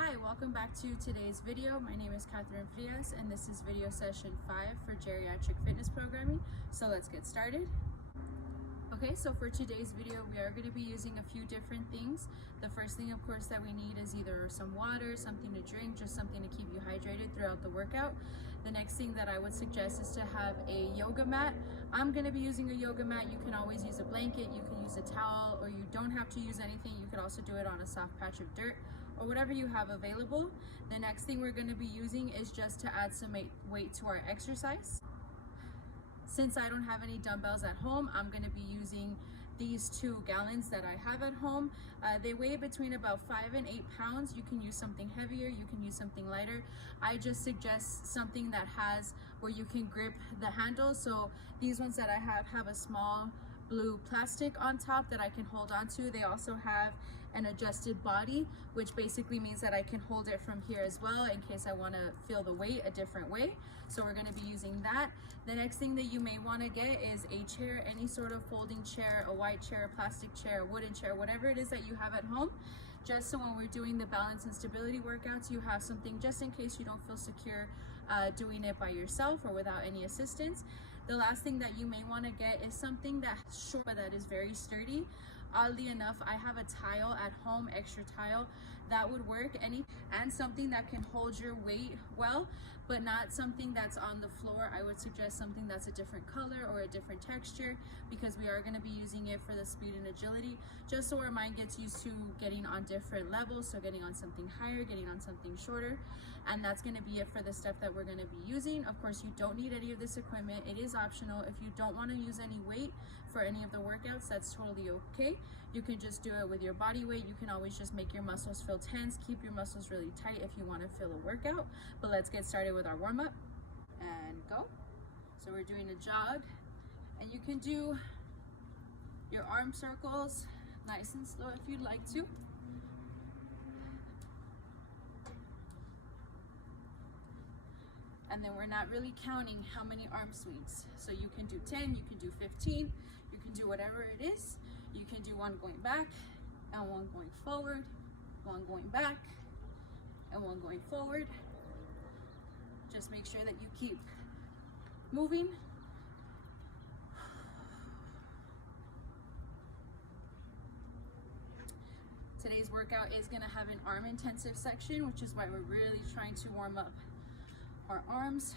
Hi, welcome back to today's video. My name is Catherine Frias and this is video session 5 for geriatric fitness programming. So let's get started. Okay, so for today's video, we are going to be using a few different things. The first thing, of course, that we need is either some water, something to drink, just something to keep you hydrated throughout the workout. The next thing that I would suggest is to have a yoga mat. I'm going to be using a yoga mat. You can always use a blanket, you can use a towel, or you don't have to use anything. You could also do it on a soft patch of dirt or whatever you have available. The next thing we're going to be using is just to add some weight to our exercise. Since I don't have any dumbbells at home, I'm going to be using these 2 gallons that I have at home. They weigh between about 5 and 8 pounds. You can use something heavier, you can use something lighter. I just suggest something that has where you can grip the handle. So these ones that I have a small blue plastic on top that I can hold on to. They also have an adjusted body, which basically means that I can hold it from here as well in case I want to feel the weight a different way. So we're going to be using that. The next thing that you may want to get is a chair, any sort of folding chair, a white chair, a plastic chair, a wooden chair, whatever it is that you have at home, just so when we're doing the balance and stability workouts, you have something just in case you don't feel secure doing it by yourself or without any assistance. The last thing that you may want to get is something that's short but that is very sturdy. Oddly enough, I have a tile at home, extra tile, that would work. And something that can hold your weight well, but not something that's on the floor. I would suggest something that's a different color or a different texture, because we are going to be using it for the speed and agility, just so our mind gets used to getting on different levels. So getting on something higher, getting on something shorter. And that's going to be it for the stuff that we're going to be using. Of course, you don't need any of this equipment. It is optional. If you don't want to use any weight for any of the workouts, that's totally okay. You can just do it with your body weight. You can always just make your muscles feel tense, keep your muscles really tight if you want to feel a workout. But let's get started with our warm-up and go. So we're doing a jog, and you can do your arm circles nice and slow if you'd like to. And then we're not really counting how many arm swings. So you can do 10, you can do 15, you can do whatever it is. You can do one going back and one going forward, one going back and one going forward. Just make sure that you keep moving. Today's workout is going to have an arm intensive section, which is why we're really trying to warm up our arms,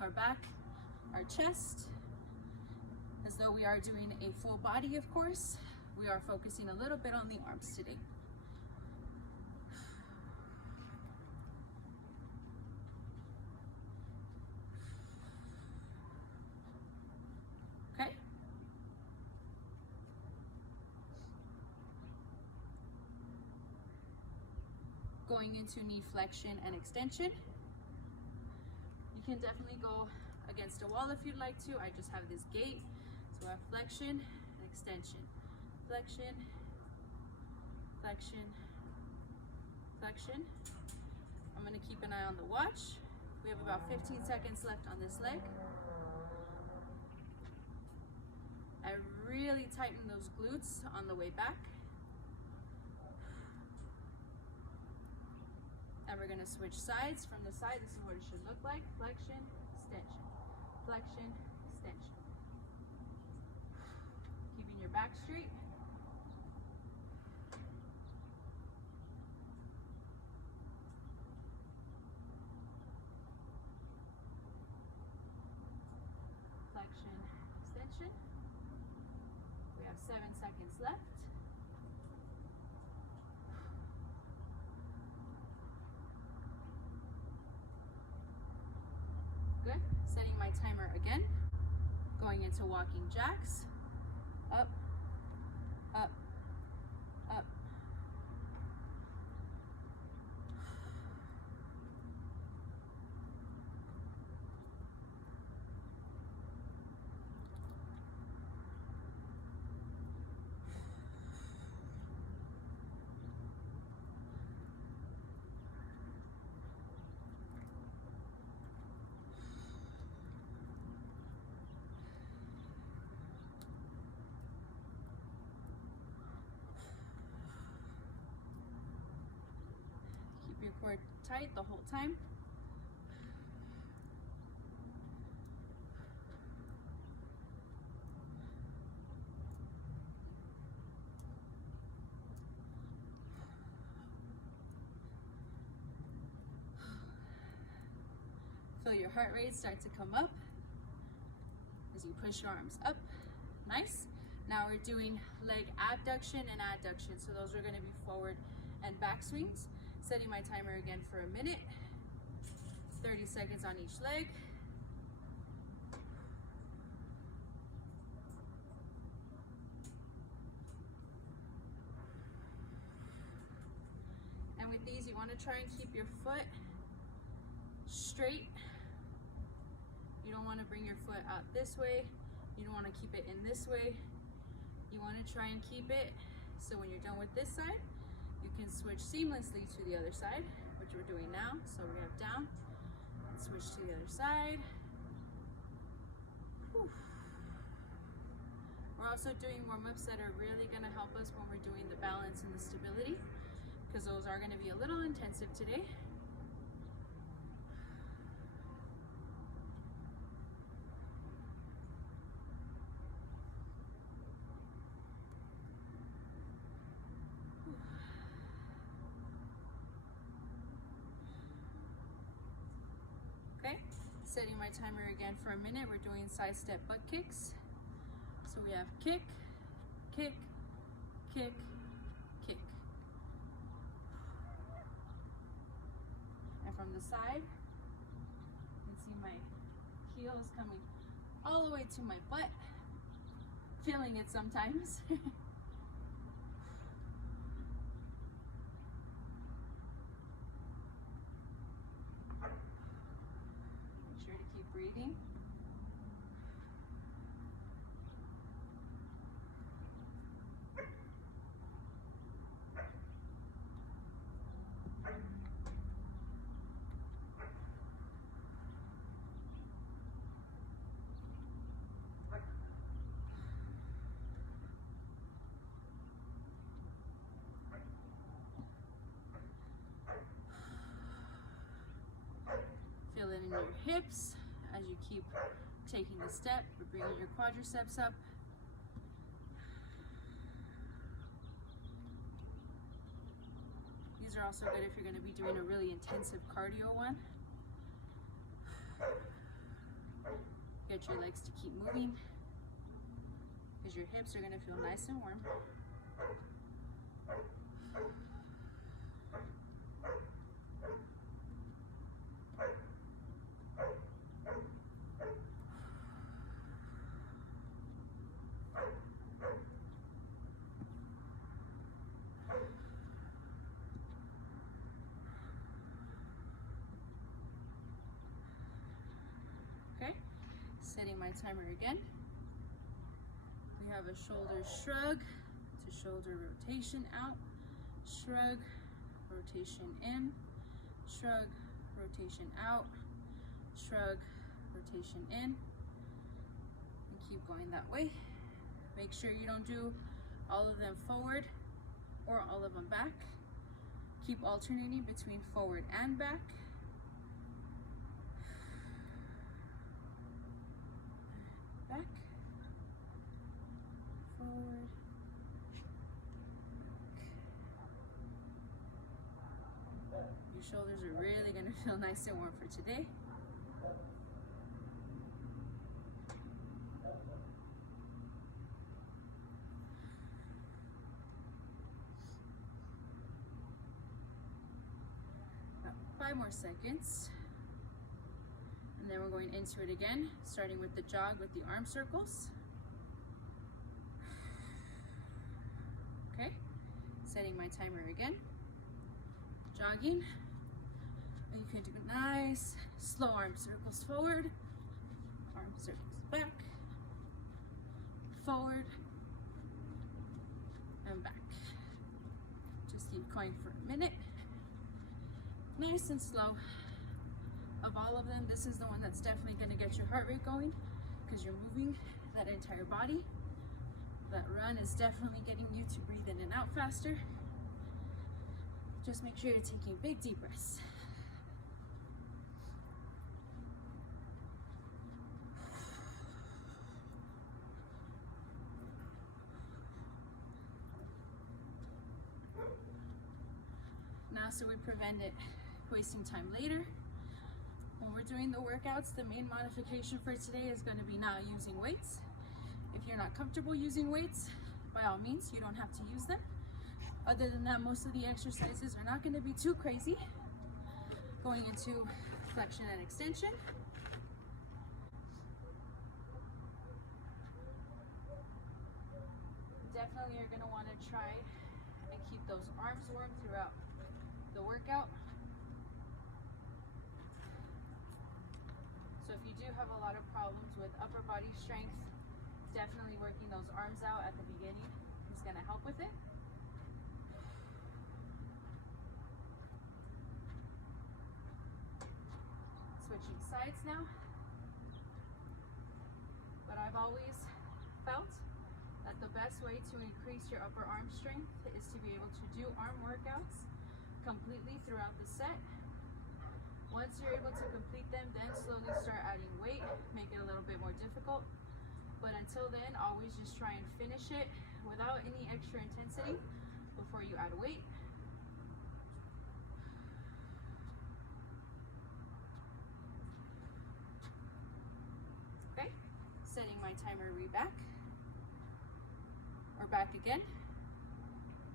our back, our chest, as though we are doing a full body. Of course, we are focusing a little bit on the arms today. Okay. Going into knee flexion and extension. You can definitely go against a wall if you'd like to. I just have this gate. So I have flexion and extension. Flexion, flexion, flexion. I'm going to keep an eye on the watch. We have about 15 seconds left on this leg. I really tighten those glutes on the way back. And we're going to switch sides. From the side, this is what it should look like. Flexion, extension, flexion, extension. Keeping your back straight. Flexion, extension. We have 7 seconds left. Good. Setting my timer again. Going into walking jacks. Up, up, up. core tight the whole time. Feel your heart rate start to come up as you push your arms up. Nice. Now we're doing leg abduction and adduction. So those are going to be forward and back swings. Setting my timer again for a minute. 30 seconds on each leg. And with these, you want to try and keep your foot straight. You don't want to bring your foot out this way. You don't want to keep it in this way. You want to try and keep it so when you're done with this side, you can switch seamlessly to the other side, which we're doing now. So we have down and switch to the other side. Whew. We're also doing warm-ups that are really going to help us when we're doing the balance and the stability, because those are going to be a little intensive today. Okay, setting my timer again for a minute. We're doing side step butt kicks. So we have kick, kick, kick, kick. And from the side, you can see my heel is coming all the way to my butt. Feeling it sometimes. Make sure to keep breathing. Feel it in your hips as you keep taking the step. You're bringing your quadriceps up. These are also good if you're going to be doing a really intensive cardio one. Get your legs to keep moving because your hips are going to feel nice and warm. Okay, setting my timer again. We have a shoulder shrug to shoulder rotation out, shrug, rotation in, shrug, rotation out, shrug, rotation in, and keep going that way. Make sure you don't do all of them forward or all of them back. Keep alternating between forward and back. Back, forward, your shoulders are really going to feel nice and warm for today. About 5 more seconds. And then we're going into it again, starting with the jog with the arm circles. Okay, setting my timer again. Jogging. And you can do nice, slow arm circles forward, arm circles back, forward, and back. Just keep going for a minute. Nice and slow. Of all of them, this is the one that's definitely going to get your heart rate going because you're moving that entire body. That run is definitely getting you to breathe in and out faster. Just make sure you're taking big deep breaths. Now, so we prevent it wasting time later, when we're doing the workouts, the main modification for today is going to be not using weights. If you're not comfortable using weights, by all means, you don't have to use them. Other than that, most of the exercises are not going to be too crazy. Going into flexion and extension. Definitely you're going to want to try and keep those arms warm throughout the workout. So if you do have a lot of problems with upper body strength, definitely working those arms out at the beginning is going to help with it. Switching sides now. But I've always felt that the best way to increase your upper arm strength is to be able to do arm workouts completely throughout the set. Once you're able to complete them, then slowly start adding weight, make it a little bit more difficult. But until then, always just try and finish it without any extra intensity before you add weight. Okay, setting my timer back, or back again.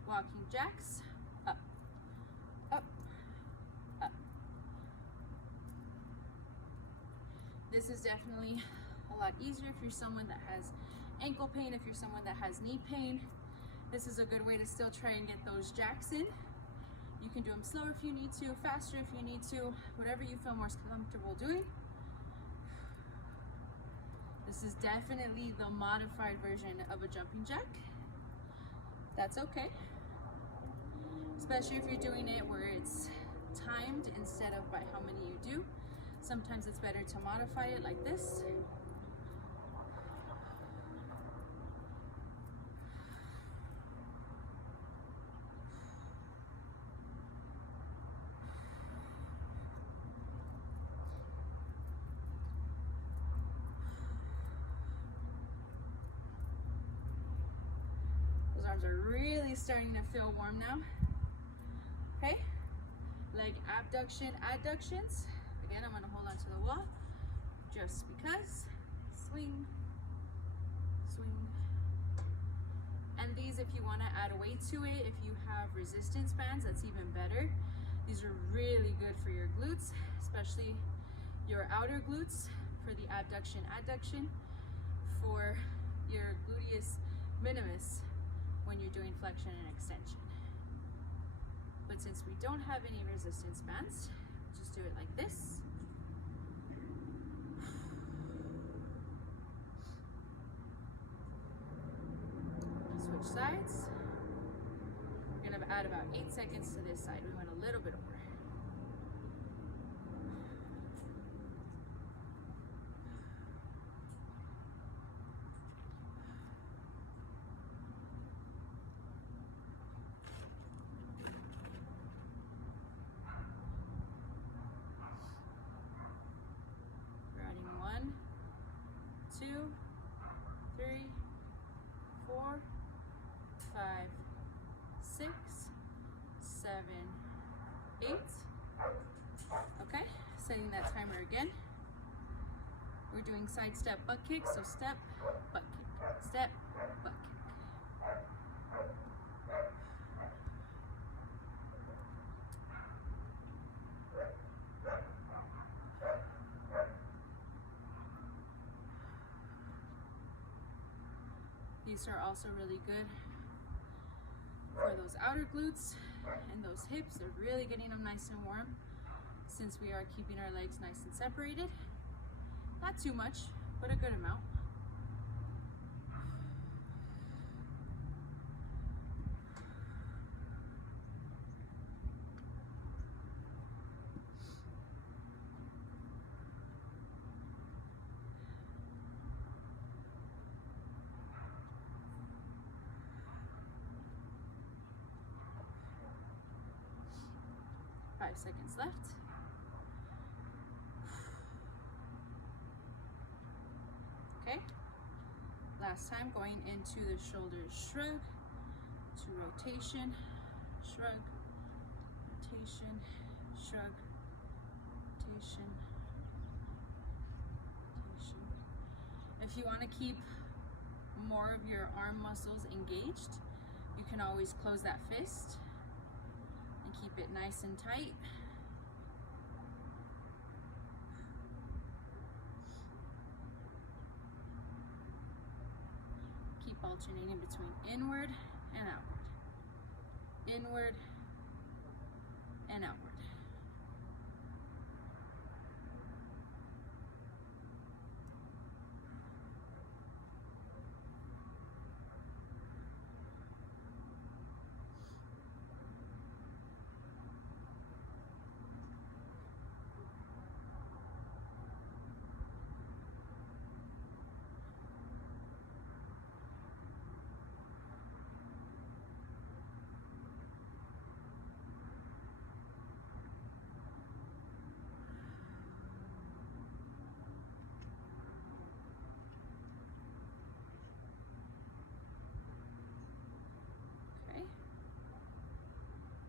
Walking jacks, up, up, up. This is definitely a lot easier if you're someone that has ankle pain, if you're someone that has knee pain. This is a good way to still try and get those jacks in. You can do them slower if you need to, faster if you need to, whatever you feel more comfortable doing. This is definitely the modified version of a jumping jack. That's okay. Especially if you're doing it where it's timed instead of by how many you do. Sometimes it's better to modify it like this. Those arms are really starting to feel warm now. Okay, leg abduction, adductions. Again, I'm going to hold on to the wall just because. Swing, swing. And these, if you want to add a weight to it, if you have resistance bands, that's even better. These are really good for your glutes, especially your outer glutes, for the abduction, adduction, for your gluteus minimus when you're doing flexion and extension. But since we don't have any resistance bands, just do it like this. Switch sides. We're gonna add about 8 seconds to this side. We want a little bit more. We're adding 1, 2, 3, 4, 5, 6, 7, 8. Okay, setting that timer again. We're doing side step butt kick, so step, butt kick, step, butt kick. These are also really good for those outer glutes and those hips. They're really getting them nice and warm since we are keeping our legs nice and separated. Not too much, but a good amount. 5 seconds left. Okay, last time, going into the shoulders shrug to rotation, shrug, rotation, shrug, rotation, rotation. If you want to keep more of your arm muscles engaged, you can always close that fist and keep it nice and tight. Keep alternating between inward and outward, inward and outward.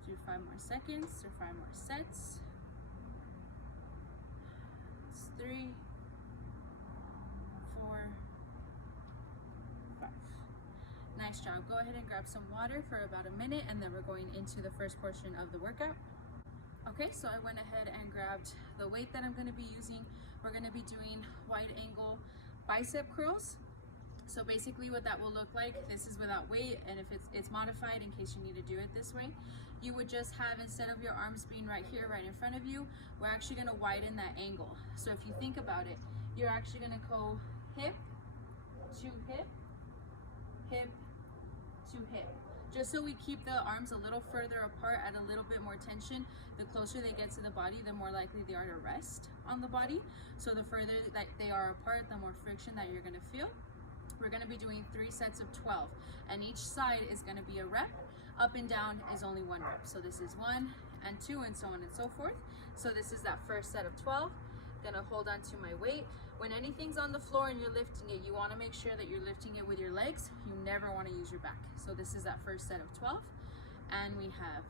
Do 5 more seconds or 5 more sets. It's 3, 4, 5. Nice job. Go ahead and grab some water for about a minute, and then we're going into the first portion of the workout. Okay, so I went ahead and grabbed the weight that I'm going to be using. We're going to be doing wide angle bicep curls. So basically what that will look like, this is without weight, and if it's modified in case you need to do it this way, you would just have, instead of your arms being right here, right in front of you, we're actually going to widen that angle. So if you think about it, you're actually going to go hip to hip, hip to hip. Just so we keep the arms a little further apart, at a little bit more tension. The closer they get to the body, the more likely they are to rest on the body. So the further that they are apart, the more friction that you're going to feel. We're going to be doing 3 sets of 12, and each side is going to be a rep. Up and down is only 1 rep. So this is 1 and 2 and so on and so forth. So this is that first set of 12. Gonna hold on to my weight. When anything's on the floor and you're lifting it, you want to make sure that you're lifting it with your legs. You never want to use your back. So this is that first set of 12, and we have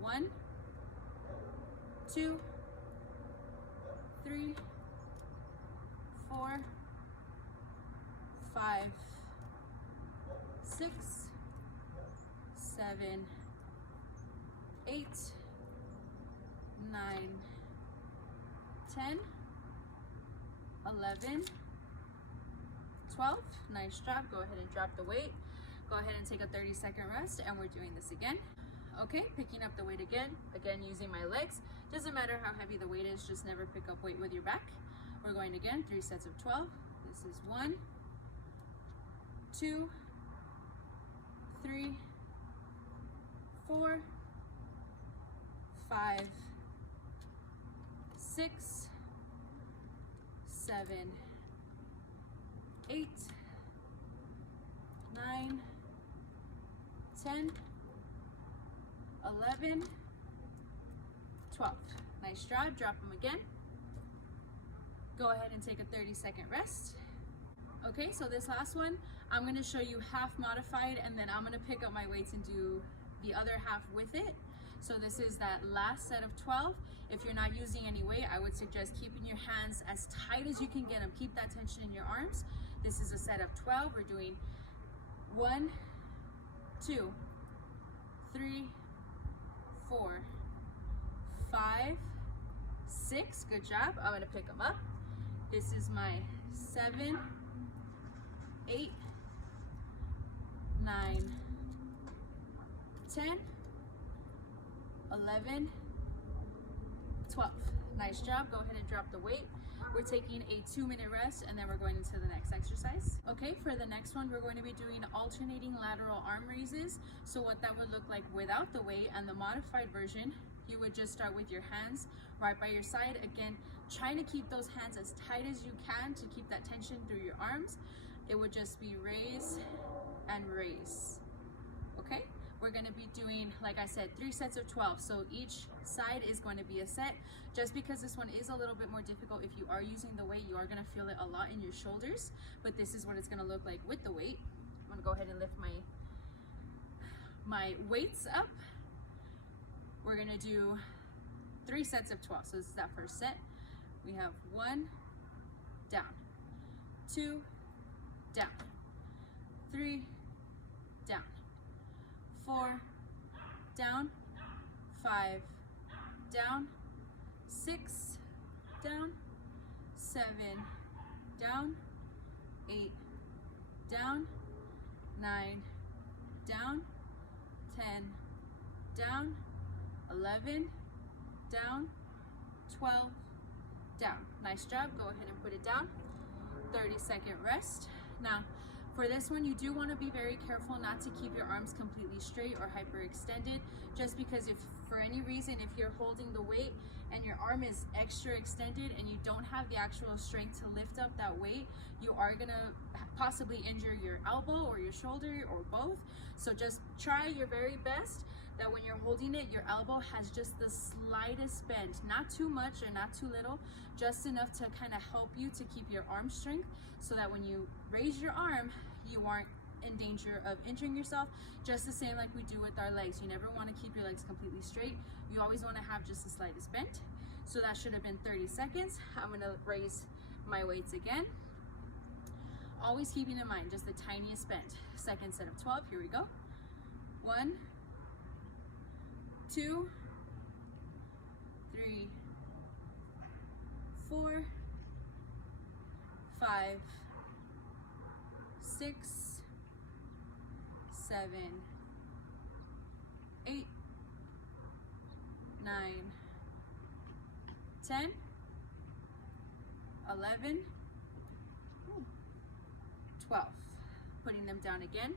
1, 2, 3, 4, 5, 6, 7, 8, 9, 10, 11, 12. Nice job. Go ahead and drop the weight. Go ahead and take a 30-second rest, and we're doing this again. Okay, picking up the weight again using my legs. Doesn't matter how heavy the weight is, just never pick up weight with your back. We're going again, 3 sets of 12. This is 1, 2, 3, 4, 5, 6, 7, 8, 9, 10, 11, 12. Nice job. Drop them again. Go ahead and take a 30-second rest. Okay, so this last one, I'm going to show you half modified, and then I'm going to pick up my weights and do the other half with it. So this is that last set of 12. If you're not using any weight, I would suggest keeping your hands as tight as you can get them. Keep that tension in your arms. This is a set of 12. We're doing 1, 2, 3, 4, 5, 6. Good job. I'm going to pick them up. This is my 7, 8, 9, 10, 11, 12. Nice job. Go ahead and drop the weight. We're taking a 2-minute rest, and then we're going into the next exercise. Okay, for the next one, we're going to be doing alternating lateral arm raises. So what that would look like without the weight, and the modified version, you would just start with your hands right by your side. Again, trying to keep those hands as tight as you can to keep that tension through your arms. It would just be raise and raise. Okay, we're going to be doing, like I said, 3 sets of 12. So each side is going to be a set. Just because this one is a little bit more difficult, if you are using the weight, you are going to feel it a lot in your shoulders, but this is what it's going to look like with the weight. I'm going to go ahead and lift my weights up. We're going to do 3 sets of 12. So this is that first set. We have 1, down, 2, down, 3, down, 4, down, 5, down, 6, down, 7, down, 8, down, 9, down, 10, down, 11, down, 12, down. Nice job. Go ahead and put it down. 30-second rest. Now, for this one, you do want to be very careful not to keep your arms completely straight or hyperextended, just because if for any reason, if you're holding the weight and your arm is extra extended and you don't have the actual strength to lift up that weight, you are going to possibly injure your elbow or your shoulder or both. So just try your very best that when you're holding it, your elbow has just the slightest bend, not too much or not too little, just enough to kind of help you to keep your arm strength, so that when you raise your arm, you aren't in danger of injuring yourself. Just the same like we do with our legs. You never want to keep your legs completely straight. You always want to have just the slightest bend. So that should have been 30 seconds. I'm going to raise my weights again. Always keeping in mind just the tiniest bend. Second set of 12. Here we go. 1, 2, 3, 4, 5, 6, 7, 8, 9, 10, 11, 12. Putting them down again.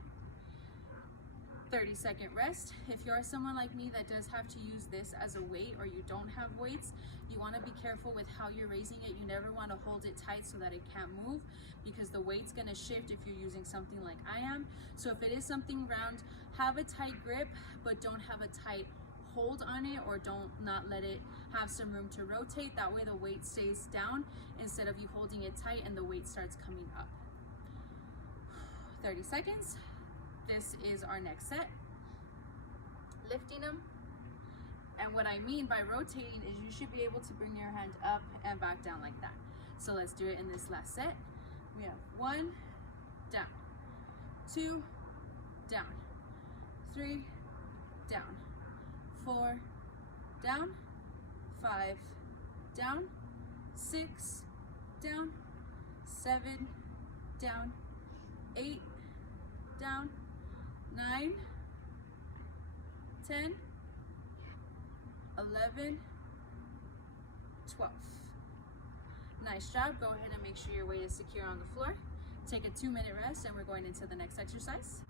30-second rest. If you're someone like me that does have to use this as a weight, or you don't have weights, you want to be careful with how you're raising it. You never want to hold it tight so that it can't move, because the weight's going to shift if you're using something like I am. So if it is something round, have a tight grip, but don't have a tight hold on it, or not let it have some room to rotate. That way the weight stays down instead of you holding it tight and the weight starts coming up. 30 seconds. This is our next set. Lifting them. And what I mean by rotating is you should be able to bring your hand up and back down like that. So let's do it in this last set. We have 1, down, 2, down, 3, down, 4, down, 5, down, 6, down, 7, down, 8, down, 9, 10, 11, 12. Nice job. Go ahead and make sure your weight is secure on the floor. Take a 2-minute rest, and we're going into the next exercise.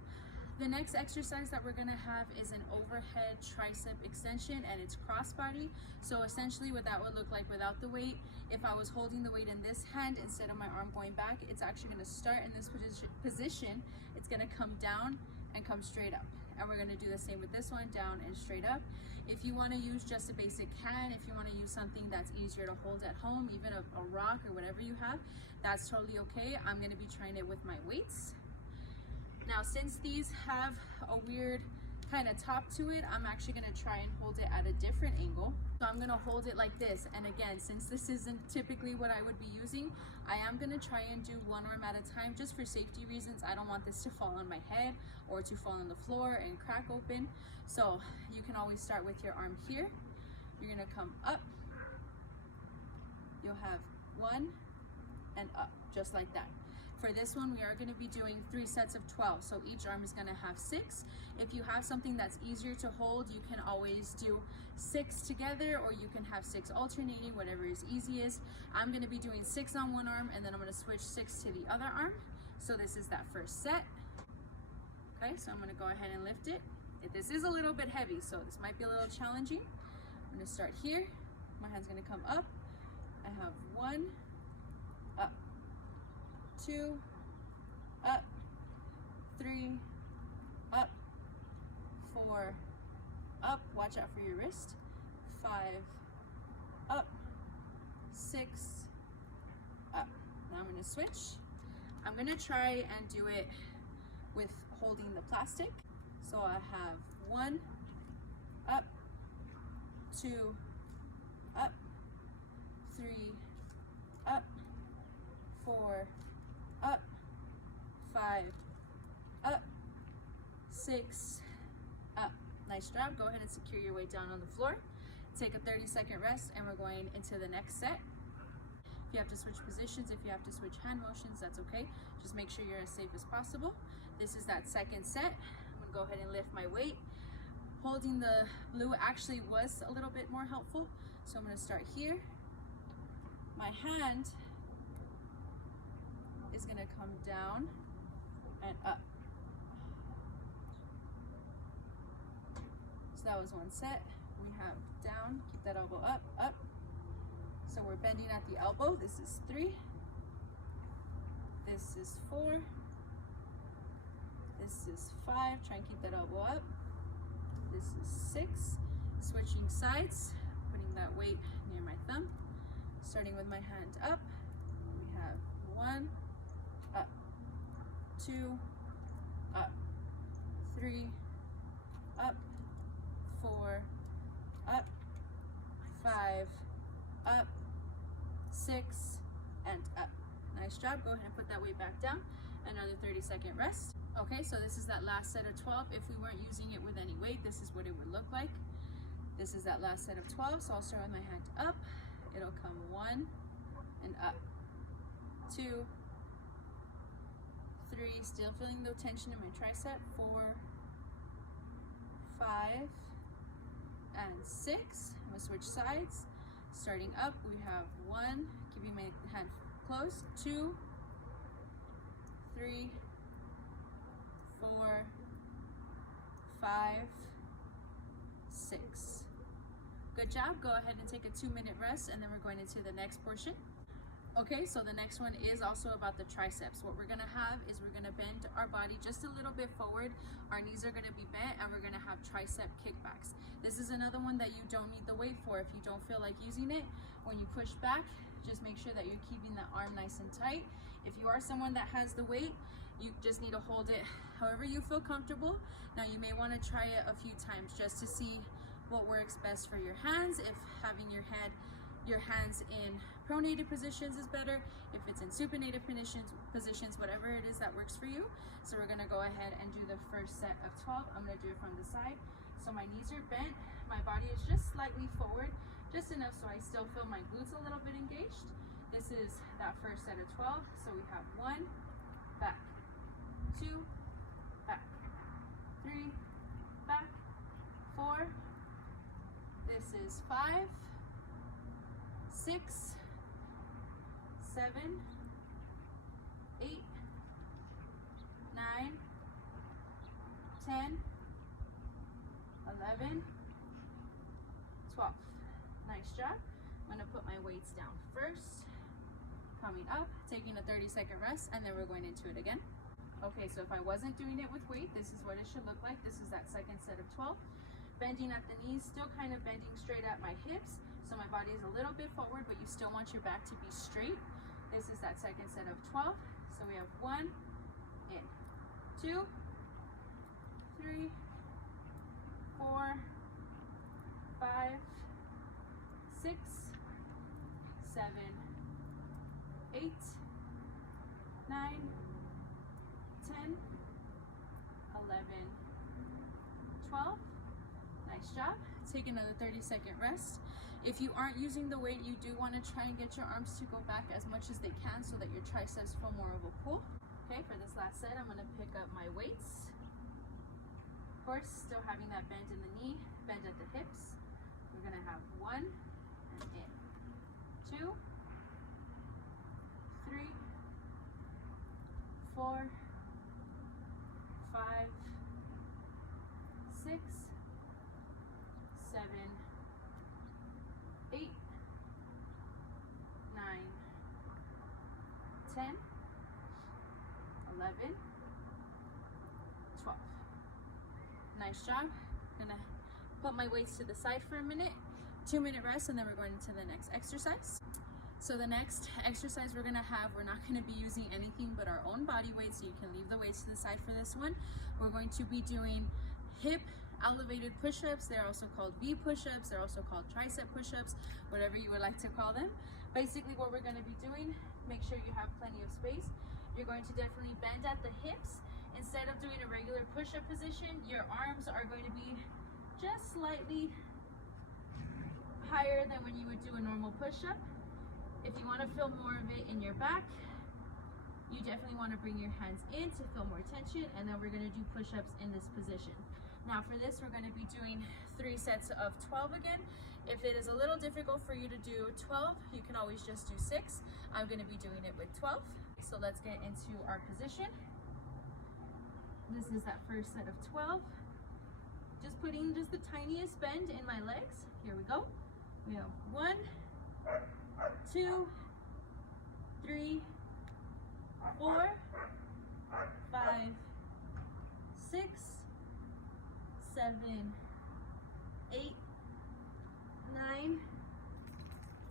The next exercise that we're going to have is an overhead tricep extension, and it's crossbody. So essentially what that would look like without the weight, if I was holding the weight in this hand instead of my arm going back, it's actually going to start in this position. It's going to come down and come straight up. And we're going to do the same with this one, down and straight up. If you want to use just a basic can, if you want to use something that's easier to hold at home, even a rock or whatever you have, that's totally okay. I'm going to be trying it with my weights. Now, since these have a weird kind of top to it, I'm actually going to try and hold it at a different angle. So I'm going to hold it like this. And again, since this isn't typically what I would be using, I am going to try and do one arm at a time just for safety reasons. I don't want this to fall on my head or to fall on the floor and crack open. So you can always start with your arm here. You're going to come up. You'll have 1 and up, just like that. For this one, we are going to be doing 3 sets of 12, so each arm is going to have 6. If you have something that's easier to hold, you can always do 6 together, or you can have 6 alternating, whatever is easiest. I'm going to be doing 6 on one arm, and then I'm going to switch 6 to the other arm. So this is that first set. Okay, so I'm going to go ahead and lift it. This is a little bit heavy, so this might be a little challenging. I'm going to start here. My hand's going to come up. I have 1, up, 2, up, 3, up, 4, up, watch out for your wrist, 5, up, 6, up. Now I'm going to switch. I'm going to try and do it with holding the plastic. So I have 1, up, 2, up, 3, up, 4, up, 5, up, 6, up. Nice job. Go ahead and secure your weight down on the floor. Take a 30-second rest, and we're going into the next set. If you have to switch positions, if you have to switch hand motions, that's okay. Just make sure you're as safe as possible. This is that second set. I'm gonna go ahead and lift my weight. Holding the blue actually was a little bit more helpful. So I'm gonna start here. My hand is gonna come down and up. So that was one set. We have down, keep that elbow up, up. So we're bending at the elbow. This is 3. This is 4. This is 5. Try and keep that elbow up. This is 6. Switching sides, putting that weight near my thumb. Starting with my hand up. We have 1, up, 2, up, 3, up, 4, up, 5, up, 6, and up. Nice job. Go ahead and put that weight back down. Another 30-second rest. Okay, so this is that last set of 12. If we weren't using it with any weight, this is what it would look like. This is that last set of 12. So I'll start with my hand up. It'll come 1 and up, 2, 3, still feeling the tension in my tricep, 4, 5, and 6. I'm gonna switch sides. Starting up, we have 1, keeping my hand close, 2, 3, 4, 5, 6. Good job. Go ahead and take a 2-minute rest, and then we're going into the next portion. Okay, so the next one is also about the triceps. What we're gonna have is we're gonna bend our body just a little bit forward. Our knees are gonna be bent, and we're gonna have tricep kickbacks. This is another one that you don't need the weight for. If you don't feel like using it, when you push back, just make sure that you're keeping the arm nice and tight. If you are someone that has the weight, you just need to hold it however you feel comfortable. Now you may want to try it a few times just to see what works best for your hands. If having your hands in pronated positions is better, if it's in supinated positions, whatever it is that works for you. So we're gonna go ahead and do the first set of 12. I'm gonna do it from the side. So my knees are bent, my body is just slightly forward, just enough so I still feel my glutes a little bit engaged. This is that first set of 12. So we have 1, back, 2, back, 3, back, 4. This is 5, 6, 7, 8, 9, 10, 11, 12. Nice job. I'm gonna put my weights down first, coming up, taking a 30-second rest, and then we're going into it again. Okay, so if I wasn't doing it with weight, this is what it should look like. This is that second set of 12. Bending at the knees, still kind of bending straight at my hips. So my body is a little bit forward, but you still want your back to be straight. This is that second set of 12. So we have 1, in, 2, 3, 4, 5, 6, 7, 8, 9, 10, 11, 12. Nice job. Take another 30-second rest. If you aren't using the weight, you do want to try and get your arms to go back as much as they can so that your triceps feel more of a pull. Okay, for this last set, I'm going to pick up my weights. Of course, still having that bend in the knee, bend at the hips. We're going to have 1, and in, 2, 3, 4, 5, 6, 7, 8, 9, 10, 11, 12. Nice job. Gonna put my weights to the side for a minute. 2-minute rest, and then we're going into the next exercise. So the next exercise we're gonna have, we're not gonna be using anything but our own body weight, so you can leave the weights to the side for this one. We're going to be doing hip elevated push-ups. They're also called V push-ups. They're also called tricep push-ups, whatever you would like to call them. Basically what we're gonna be doing, make sure you have plenty of space. You're going to definitely bend at the hips. Instead of doing a regular push-up position, your arms are going to be just slightly higher than when you would do a normal push-up. If you want to feel more of it in your back, you definitely want to bring your hands in to feel more tension, and then we're going to do push-ups in this position. Now for this, we're going to be doing 3 sets of 12 again. If it is a little difficult for you to do 12, you can always just do 6. I'm going to be doing it with 12. So let's get into our position. This is that first set of 12. Just putting just the tiniest bend in my legs. Here we go. We have 1, 2, 3, 4, 5, 6, 7, 8, 9,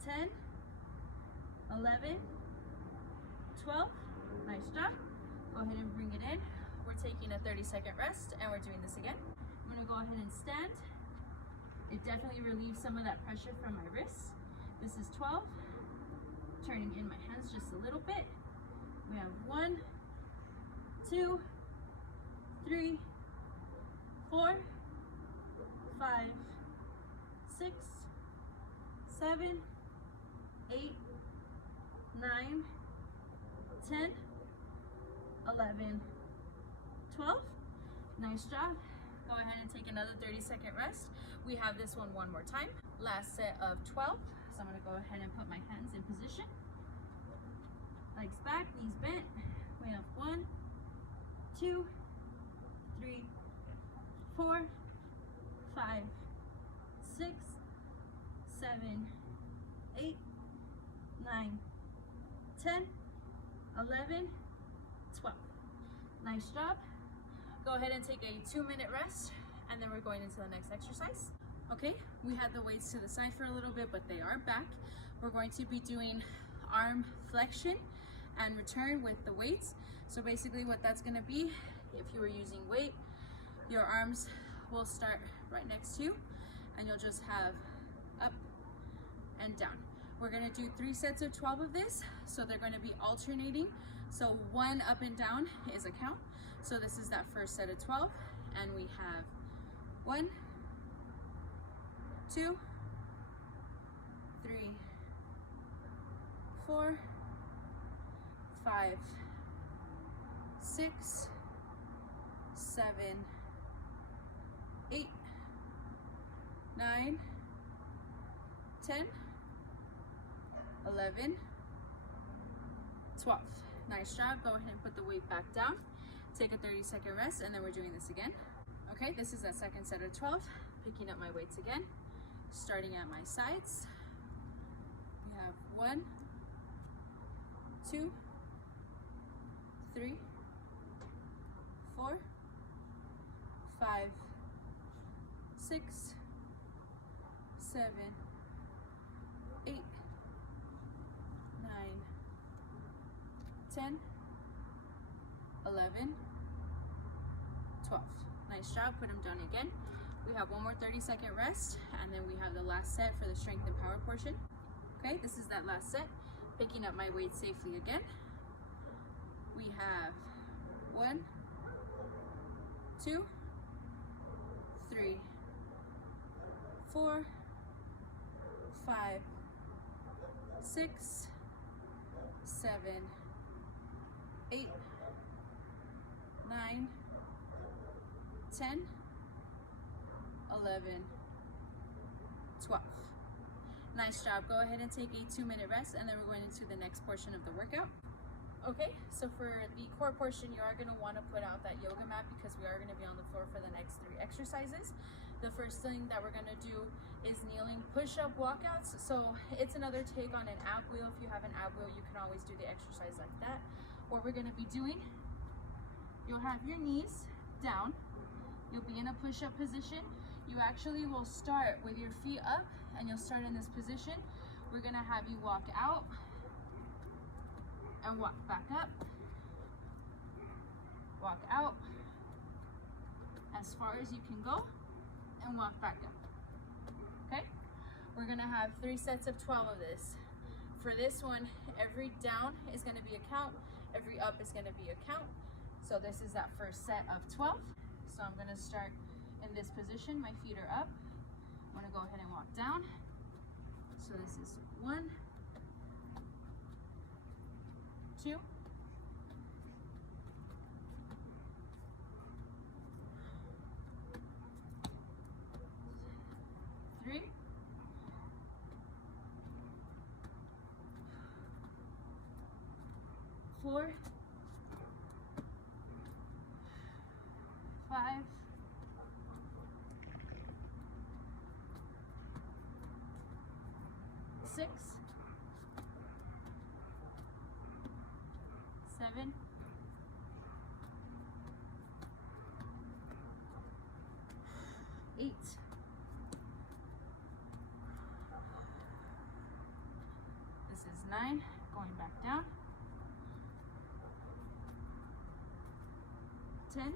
10, 11, 12. Nice job. Go ahead and bring it in. We're taking a 30-second rest, and we're doing this again. I'm gonna go ahead and stand. It definitely relieves some of that pressure from my wrists. This is 12. Turning in my hands just a little bit. We have 1, 2, 3, 4, 5, 6, 7, 8, 9, 10, 11, 12. Nice job. Go ahead and take another 30-second rest. We have this one more time. Last set of 12. So I'm going to go ahead and put my hands in position. Legs back, knees bent. We have 1, 2, 3, 4, 5, 6, 7, 8, 9, 10, 11, 12. Nice job. Go ahead and take a 2-minute rest, and then we're going into the next exercise. Okay, we had the weights to the side for a little bit, but they are back. We're going to be doing arm flexion and return with the weights. So basically what that's gonna be, if you were using weight, your arms will start right next to you, and you'll just have up and down. We're gonna do 3 sets of 12 of this, so they're gonna be alternating. So 1 up and down is a count. So this is that first set of 12, and we have 1, 2, 3, 4, 5, 6, 7, 8, 9, 10, 11, 12. Nice job. Go ahead and put the weight back down. Take a 30-second rest, and then we're doing this again. Okay, this is that second set of 12. Picking up my weights again. Starting at my sides. We have 1, 2, 3, 4, 5, 6, 7, 8, 9, 10, 11, 12. Nice job. Put them down again. We have one more 30-second rest, and then we have the last set for the strength and power portion. Okay, this is that last set. Picking up my weight safely again. We have 1, 2, 3, 4, 5, 6, 7, 8, 9, 10, 11, 12. Nice job. Go ahead and take a 2-minute rest, and then we're going into the next portion of the workout. Okay, so for the core portion, you are going to want to put out that yoga mat because we are going to be on the floor for the next 3 exercises. The first thing that we're going to do is kneeling push-up walkouts. So it's another take on an ab wheel. If you have an ab wheel, you can always do the exercise like that. What we're going to be doing, you'll have your knees down. You'll be in a push-up position. You actually will start with your feet up and you'll start in this position. We're gonna have you walk out and walk back up, walk out as far as you can go, and walk back up. Okay? We're gonna have 3 sets of 12 of this. For this one, every down is gonna be a count, every up is gonna be a count. So this is that first set of 12. So I'm gonna start in this position, my feet are up. I'm gonna go ahead and walk down. So this is 1, 2, 3, 4, 5, 6, 7, 8, 9, going back down, 10,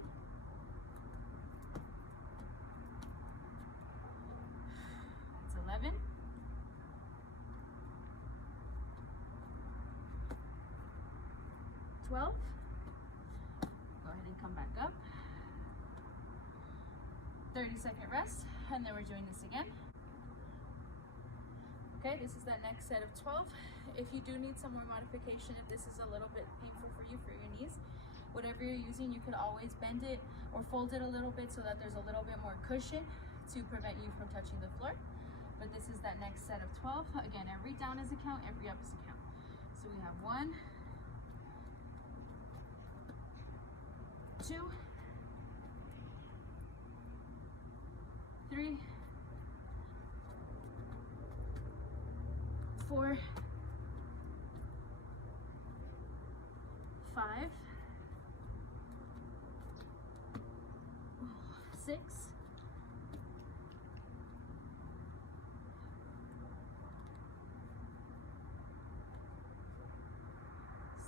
11, 12, go ahead and come back up, 30-second rest, and then we're doing this again. Okay, this is that next set of 12. If you do need some more modification, if this is a little bit painful for you for your knees, whatever you're using, you could always bend it or fold it a little bit so that there's a little bit more cushion to prevent you from touching the floor. But this is that next set of 12. Again, every down is a count, every up is a count. So we have 1, 2, 3, 4, 5, 6,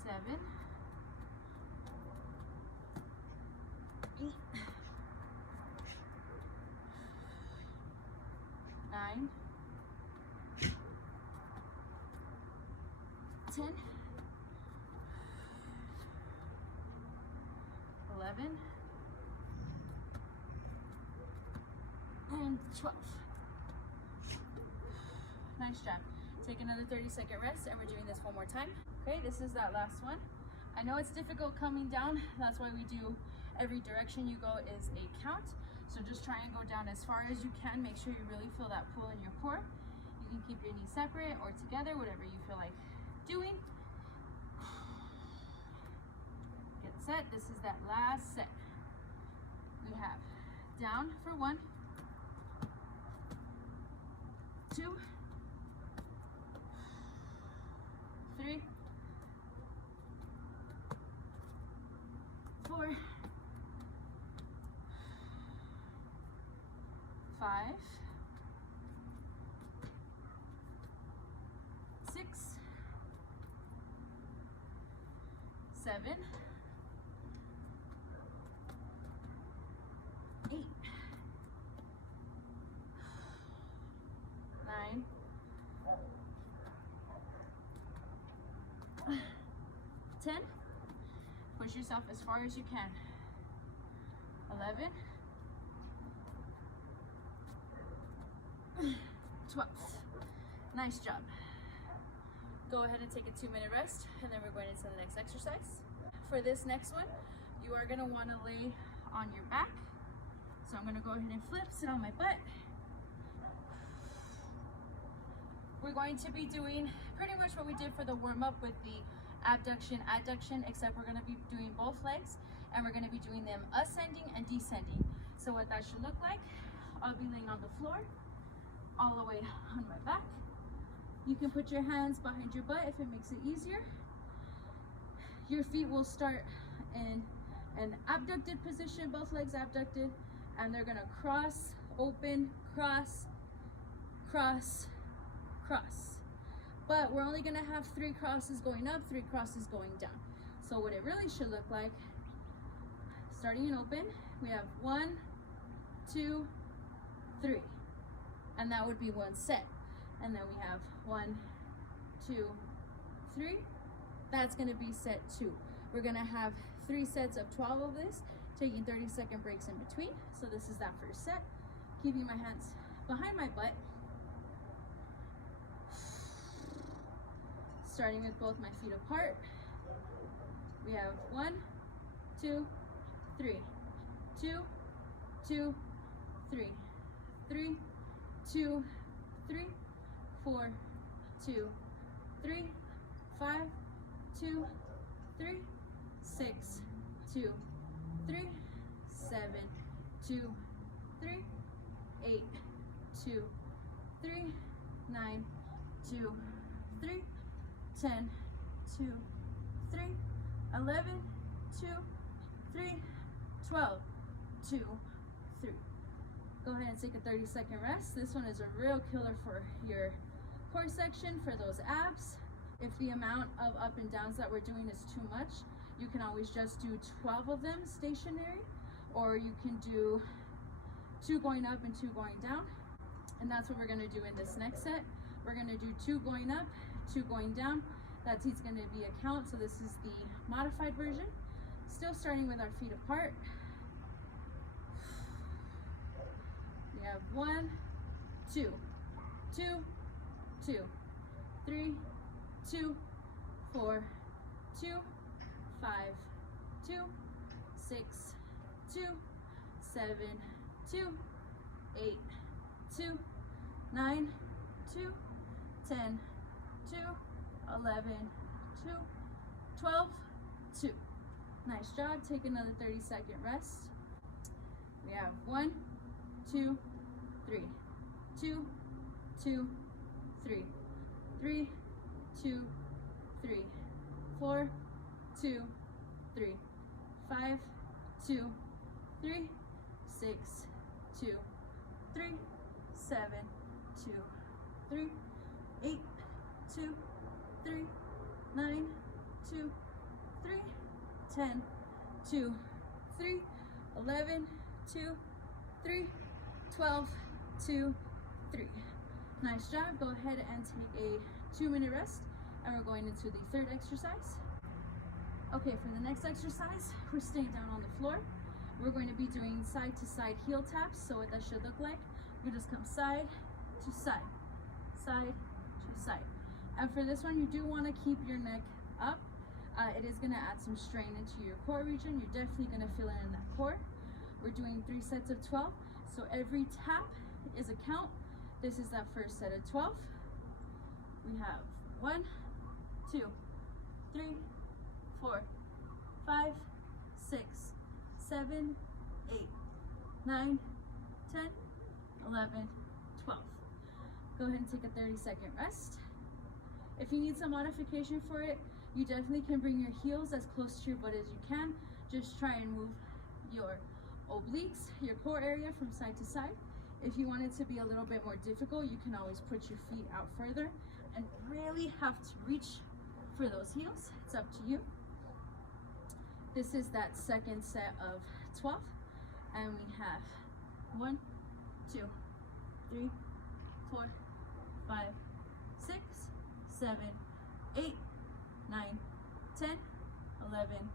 7, 8, 9, 10, 11, and 12. Nice job. Take another 30-second rest, and we're doing this one more time. Okay, this is that last one. I know it's difficult coming down. That's why we do every direction you go is a count. So just try and go down as far as you can. Make sure you really feel that pull in your core. You can keep your knees separate or together, whatever you feel like doing. Get set. This is that last set. We have down for 1, 2, 3, 4, 5, 6, 7, 8, 9, 10. Push yourself as far as you can. 11, 12. Nice job. Go ahead and take a 2-minute rest, and then we're going into the next exercise. For this next one, you are going to want to lay on your back. So I'm going to go ahead and flip, sit on my butt. We're going to be doing pretty much what we did for the warm-up with the abduction, adduction, except we're going to be doing both legs, and we're going to be doing them ascending and descending. So what that should look like, I'll be laying on the floor, all the way on my back. You can put your hands behind your butt if it makes it easier. Your feet will start in an abducted position, both legs abducted, and they're gonna cross open, cross, cross, cross. But we're only gonna have 3 crosses going up, 3 crosses going down. So what it really should look like, starting in open, we have 1, 2, 3. And that would be 1 set. And then we have 1, 2, 3. That's gonna be set 2. We're gonna have 3 sets of 12 of this, taking 30-second breaks in between. So this is that first set. Keeping my hands behind my butt. Starting with both my feet apart. We have 1, 2, 3, 2, 2, 3, 3, 2, 3, 4, 2, 3, 5, 2, 3, 6, 2, 3, 7, 2, 3, 8, 2, 3, 9, 2, 3, 10, 2, 3, 11, 2, 3, 12, 2, 3. Go ahead and take a 30-second rest. This one is a real killer for your core section, for those abs. If the amount of up and downs that we're doing is too much, you can always just do 12 of them stationary, or you can do 2 going up and 2 going down. And that's what we're gonna do in this next set. We're gonna do 2 going up, 2 going down. That's going to be a count, so this is the modified version. Still starting with our feet apart. We have 1, 2, 2, 2, 3, 2, 4, 2, 5, 2, 6, 2, 7, 2, 8, 2, 9, 2, 10, 2, 11, 2, 12, 2. Nice job. Take another 30-second rest. We have 1, 2, 3, 2, 2, 3, 3, 2, 3, 4, 2, 3, 5, 2, 3, 6, 2, 3, 7, 2, 3, 8, 2, 3, 9, 2, 3, 10, 2, 3, 11, 2, 3, 12, 2, 3. Nice job. Go ahead and take a 2-minute rest, and we're going into the third exercise. Okay, for the next exercise, we're staying down on the floor. We're going to be doing side to side heel taps. So what that should look like, you just come side to side, side to side. And for this one, you do want to keep your neck up. It is going to add some strain into your core region. You're definitely going to feel it in that core. We're doing 3 sets of 12. So every tap is a count. This is that first set of 12. We have 1, 2, 3, 4, 5, 6, 7, 8, 9, 10, 11, 12. Go ahead and take a 30-second rest. If you need some modification for it, you definitely can bring your heels as close to your butt as you can. Just try and move your obliques, your core area, from side to side. If you want it to be a little bit more difficult, you can always put your feet out further and really have to reach for those heels. It's up to you. This is that second set of 12, and we have 1, 2, 3, 4, 5, 6, 7, 8, 9, 10, 11,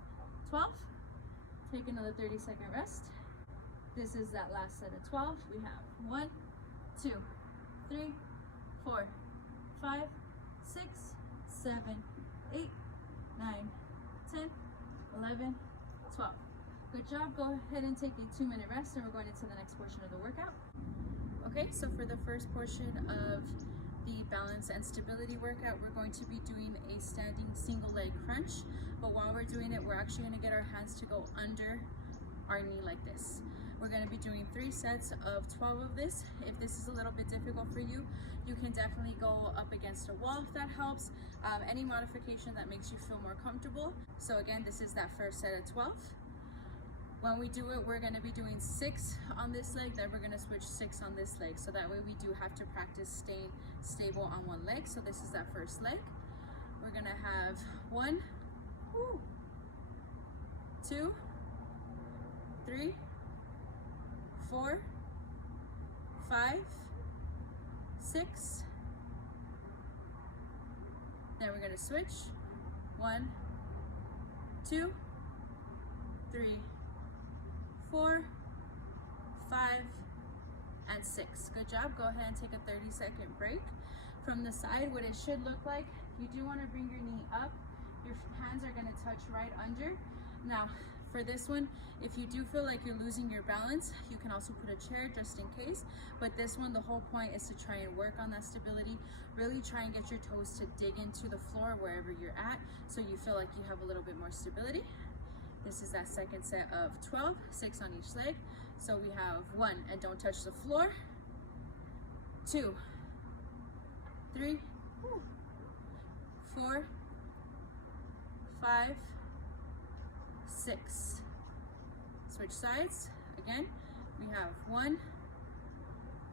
12. Take another 30-second rest. This is that last set of 12. We have 1, 2, 3, 4, 5, 6, 7, 8, 9, 10, 11, 12. Good job. Go ahead and take a 2-minute rest, and we're going into the next portion of the workout. Okay, so for the first portion of the balance and stability workout, we're going to be doing a standing single leg crunch. But while we're doing it, we're actually going to get our hands to go under our knee like this. We're going to be doing 3 sets of 12 of this. If this is a little bit difficult for you, you can definitely go up against a wall if that helps. Any modification that makes you feel more comfortable. So again, this is that first set of 12. When we do it, we're going to be doing 6 on this leg, then we're going to switch 6 on this leg. So that way we do have to practice staying stable on one leg. So this is that first leg. We're going to have 1, 2, 3, 4, 5, 6. Then we're going to switch. 1, 2, 3, 4, 5, and 6. Good job. Go ahead and take a 30-second break. From the side, what it should look like, you do want to bring your knee up. Your hands are going to touch right under. Now, for this one, if you do feel like you're losing your balance, you can also put a chair just in case. But this one, the whole point is to try and work on that stability. Really try and get your toes to dig into the floor wherever you're at, so you feel like you have a little bit more stability. This is that second set of 12, 6 on each leg. So we have 1, and don't touch the floor. 2, 3, 4, 5, 6. Switch sides. Again, we have 1,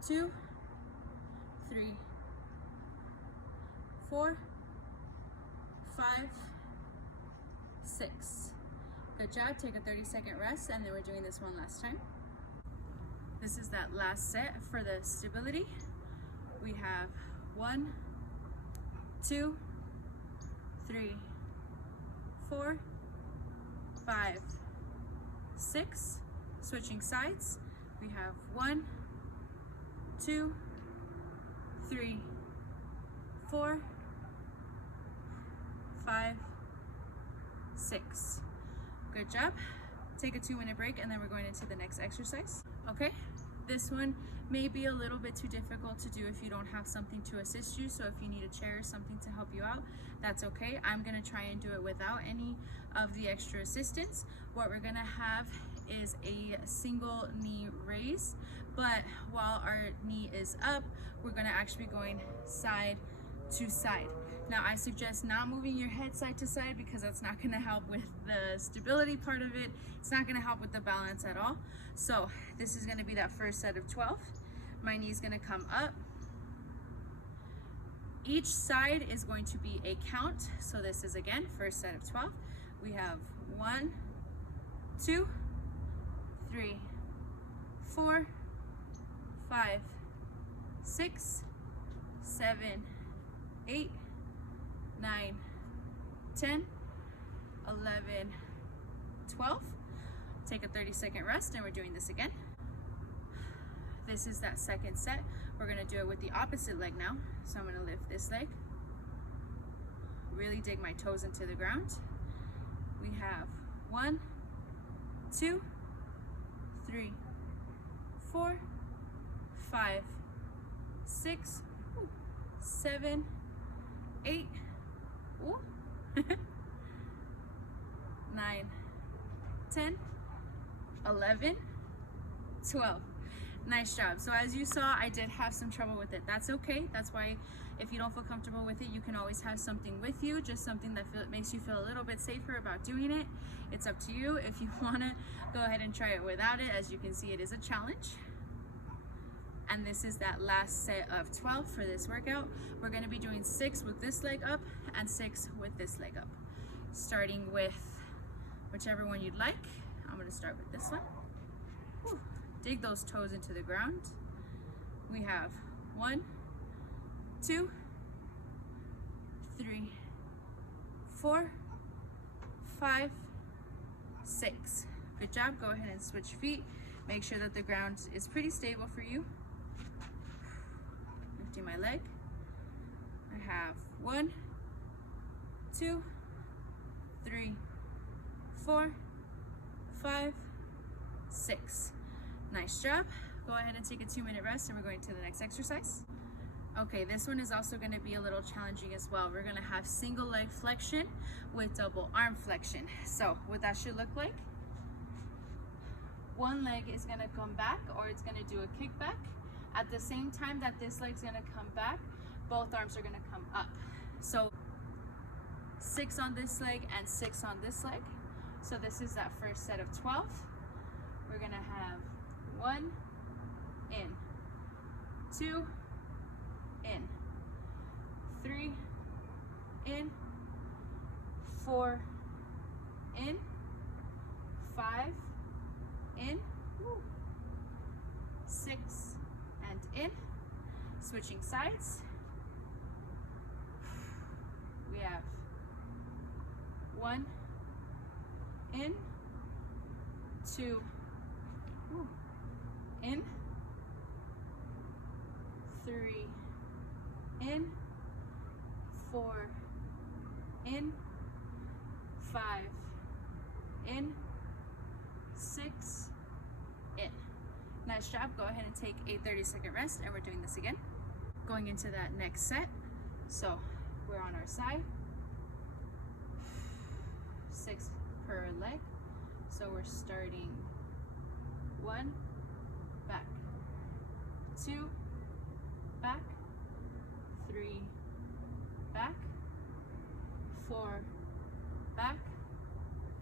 2, 3, 4, 5, 6. Good job. Take a 30-second rest, and then we're doing this one last time. This is that last set for the stability. We have 1, 2, 3, 4, 5, 6. Switching sides. We have 1, 2, 3, 4, 5, 6. Good job. Take a 2-minute break, and then we're going into the next exercise. Okay, this one may be a little bit too difficult to do if you don't have something to assist you. So if you need a chair or something to help you out, that's okay. I'm gonna try and do it without any of the extra assistance. What we're gonna have is a single knee raise, but while our knee is up, we're gonna actually be going side to side. Now, I suggest not moving your head side to side because that's not going to help with the stability part of it. It's not going to help with the balance at all. So this is going to be that first set of 12. My knee is going to come up. Each side is going to be a count. So this is, again, first set of 12. We have 1, 2, 3, 4, 5, 6, 7, 8, 9, 10, 11, 12. Take a 30-second rest, and we're doing this again. This is that second set. We're gonna do it with the opposite leg now. So I'm gonna lift this leg, really dig my toes into the ground. We have 1, 2, 3, 4, 5, 6, 7, 8, 9, 10, 11, 12. Nice job. So as you saw, I did have some trouble with it. That's okay. That's why if you don't feel comfortable with it, you can always have something with you, just something that makes you feel a little bit safer about doing it. It's up to you. If you want to go ahead and try it without it, as you can see, it is a challenge. And this is that last set of 12 for this workout. We're going to be doing 6 with this leg up and 6 with this leg up. Starting with whichever one you'd like. I'm going to start with this one. Whew. Dig those toes into the ground. We have 1, 2, 3, 4, 5, 6. Good job. Go ahead and switch feet. Make sure that the ground is pretty stable for you. Lifting my leg. I have 1, 2, 3, 4, 5, 6. Nice job. Go ahead and take a 2-minute rest, and we're going to the next exercise. Okay, this one is also going to be a little challenging as well. We're going to have single leg flexion with double arm flexion. So what that should look like, one leg is going to come back, or it's going to do a kickback. At the same time that this leg's going to come back, both arms are going to come up. So 6 on this leg and 6 on this leg. So this is that first set of 12. we're gonna have 1, in, 2, in, 3, in, 4, in, 5, in, 6, and in. Switching sides. We have 1, in, 2, in, 3, in, 4, in, 5, in, 6, in. Nice job. Go ahead and take a 30-second rest, and we're doing this again. Going into that next set. So we're on our side. 6 per leg. So we're starting 1, back, 2, back, 3, back, 4, back,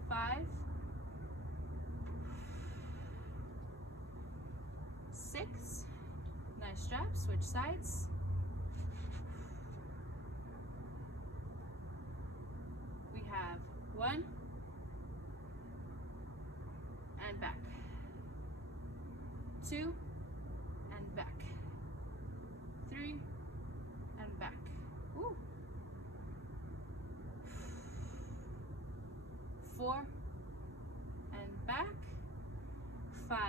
5, 6. Nice job. Switch sides. We have 1 and back, 2 and back, 3 and back. Woo. 4 and back, 5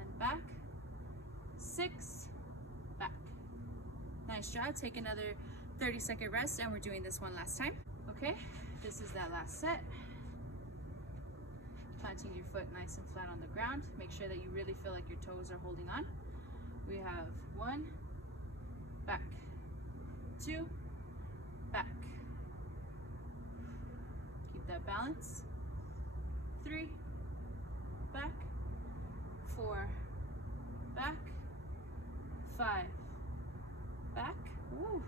and back, 6, back. Nice job. Take another 30-second rest, and we're doing this one last time. Okay, this is that last set. Planting your foot nice and flat on the ground. Make sure that you really feel like your toes are holding on. We have 1, back, 2, back. Keep that balance. 3, back, 4, back, 5, back. Woo.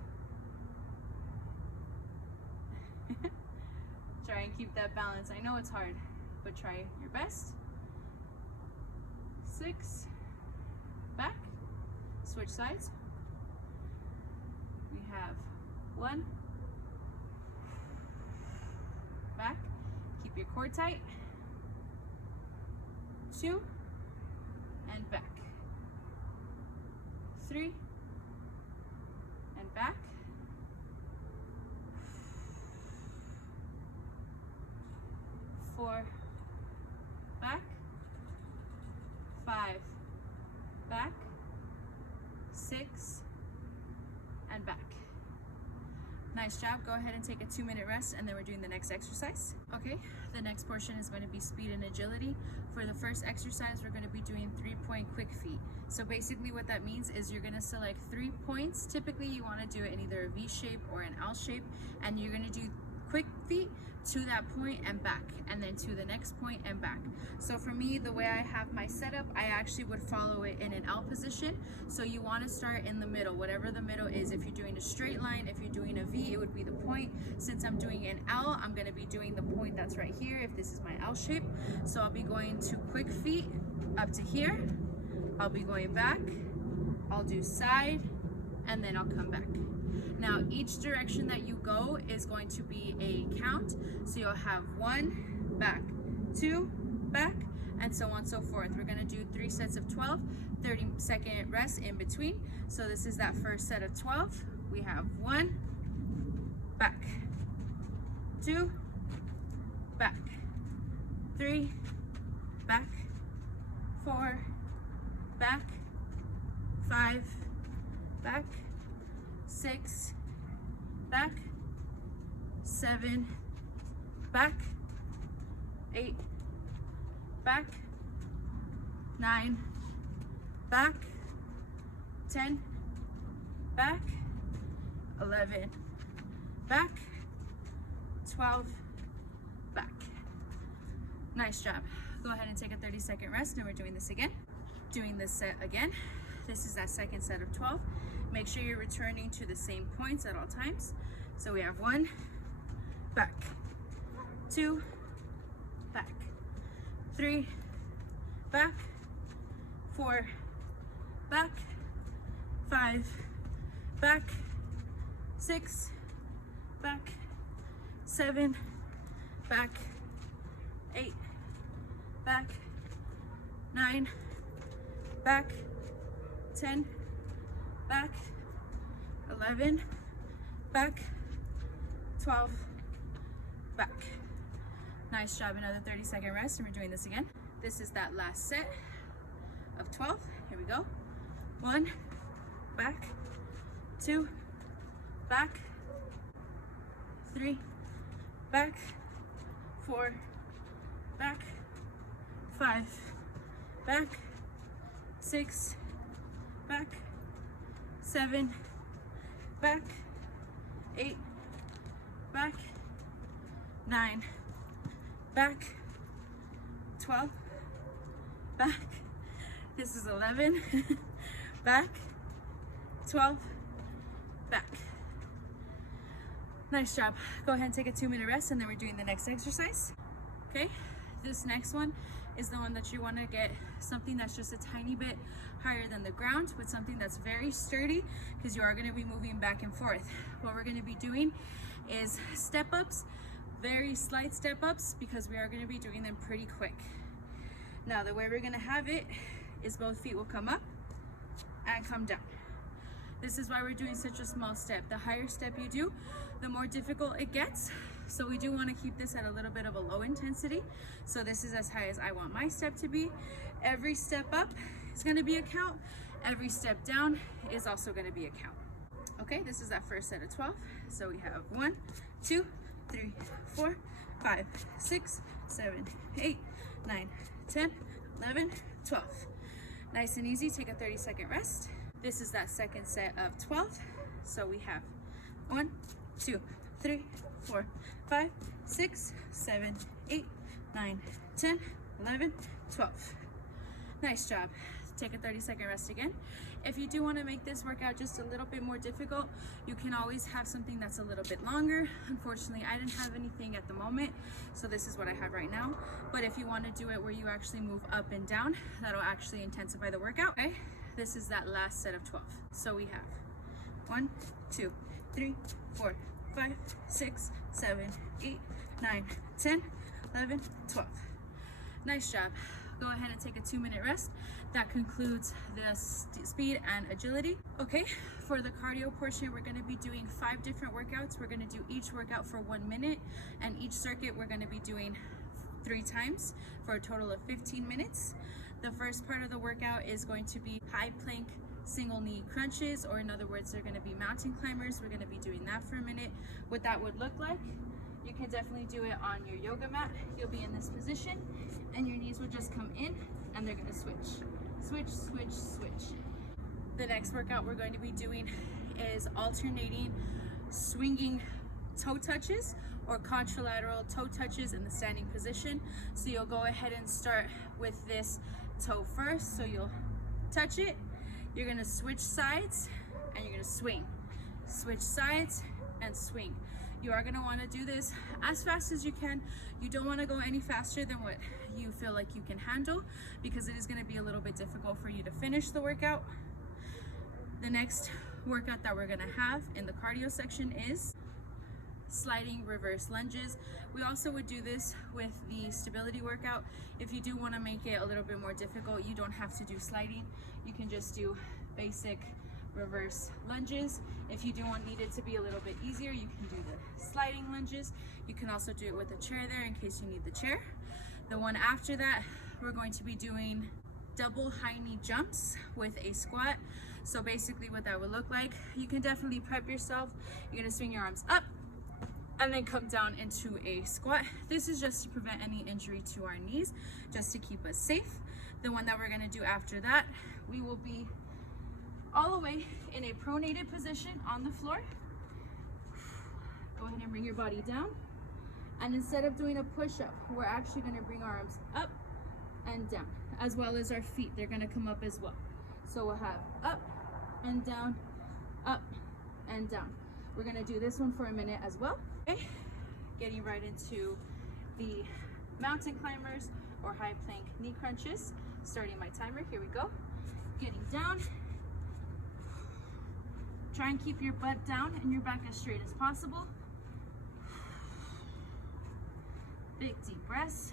Try and keep that balance. I know it's hard, but try your best. 6, back, switch sides. We have 1, back, keep your core tight, 2, and back, 3, and back, 4, back, 5, back, 6, and back. Nice job. Go ahead and take a 2-minute rest, and then we're doing the next exercise. Okay, the next portion is going to be speed and agility. For the first exercise, we're going to be doing 3-point quick feet. So basically what that means is you're going to select 3 points. Typically you want to do it in either a V shape or an L shape, and you're going to do quick feet to that point and back, and then to the next point and back. So for me, the way I have my setup, I actually would follow it in an L position. So you want to start in the middle, whatever the middle is. If you're doing a straight line, if you're doing a V, it would be the point. Since I'm doing an L, I'm going to be doing the point that's right here if this is my L shape. So I'll be going to quick feet up to here. I'll be going back, I'll do side, and then I'll come back. Now each direction that you go is going to be a count. So you'll have 1, back, 2, back, and so on and so forth. We're going to do 3 sets of 12, 30-second rest in between. So this is that first set of 12. We have 1, back, 2, back, 3, back, 4, back, 5, back, 6, back, 7, back, 8, back, 9, back, 10, back, 11, back, 12, back. Nice job. Go ahead and take a 30-second rest, and we're doing this again. Doing this set again. This is that second set of 12. Make sure you're returning to the same points at all times. So we have 1, back, 2, back, 3, back, 4, back, 5, back, 6, back, 7, back, 8, back, 9, back, 10, back, 11, back, 12, back. Nice job. Another 30-second rest, and we're doing this again. This is that last set of 12. Here we go. 1, back, 2, back, 3, back, 4, back, 5, back, 6, back, 7, back, 8, back, 9, back, 12, back. This is 11, back, 12, back. Nice job. Go ahead and take a 2-minute rest, and then we're doing the next exercise. Okay, this next one is the one that you want to get something that's just a tiny bit higher than the ground, with something that's very sturdy, because you are going to be moving back and forth. What we're going to be doing is step ups, very slight step ups, because we are going to be doing them pretty quick. Now the way we're going to have it is both feet will come up and come down. This is why we're doing such a small step. The higher step you do, the more difficult it gets. So we do want to keep this at a little bit of a low intensity. So this is as high as I want my step to be. Every step up is going to be a count. Every step down is also going to be a count. Okay, this is that first set of 12. So we have 1, 2, 3, 4, 5, 6, 7, 8, 9, 10, 11, 12. Nice and easy. Take a 30-second rest. This is that second set of 12. So we have 1, 2, 3, 4, 5, 6, 7, 8, 9, 10, 11, 12. Nice job. Take a 30-second rest again. If you do want to make this workout just a little bit more difficult, you can always have something that's a little bit longer. Unfortunately, I didn't have anything at the moment, so this is what I have right now. But if you want to do it where you actually move up and down, that'll actually intensify the workout. Okay, this is that last set of 12. So we have 1, 2, 3, 4, 5, 6, 7, 8, 9, 10, 11, 12. Nice job. Go ahead and take a 2-minute rest. That concludes the speed and agility. Okay, for the cardio portion, we're going to be doing 5 different workouts. We're going to do each workout for 1 minute, and each circuit we're going to be doing 3 times for a total of 15 minutes. The first part of the workout is going to be high plank single knee crunches, or in other words, they're going to be mountain climbers. We're going to be doing that for a minute. What that would look like, you can definitely do it on your yoga mat. You'll be in this position and your knees will just come in and they're going to switch, switch, switch, switch. The next workout we're going to be doing is alternating swinging toe touches or contralateral toe touches in the standing position. So you'll go ahead and start with this toe first. So you'll touch it, you're going to switch sides, and you're going to swing. Switch sides and swing. You are going to want to do this as fast as you can. You don't want to go any faster than what you feel like you can handle, because it is going to be a little bit difficult for you to finish the workout. The next workout that we're going to have in the cardio section is sliding reverse lunges. We also would do this with the stability workout. If you do want to make it a little bit more difficult, you don't have to do sliding. You can just do basic reverse lunges. If you do need it to be a little bit easier, you can do the sliding lunges. You can also do it with a chair there in case you need the chair. The one after that, we're going to be doing double high knee jumps with a squat. So basically what that would look like, you can definitely prep yourself. You're going to swing your arms up and then come down into a squat. This is just to prevent any injury to our knees, just to keep us safe. The one that we're going to do after that, we will be all the way in a pronated position on the floor. Go ahead and bring your body down. And instead of doing a push-up, we're actually going to bring our arms up and down, as well as our feet. They're going to come up as well. So we'll have up and down, up and down. We're going to do this one for a minute as well. Okay, getting right into the mountain climbers or high plank knee crunches. Starting my timer, here we go. Getting down. Try and keep your butt down and your back as straight as possible. Big deep breaths.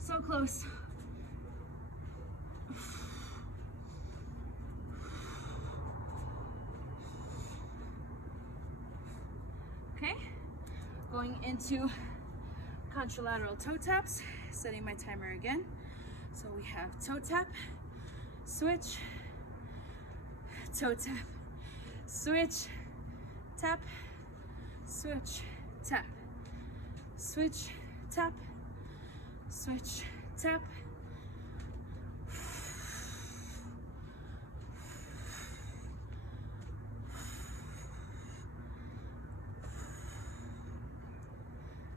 So close. Okay, going into contralateral toe taps, setting my timer again. So we have toe tap, switch, toe tap, switch, tap, switch, tap, switch, tap, switch, tap.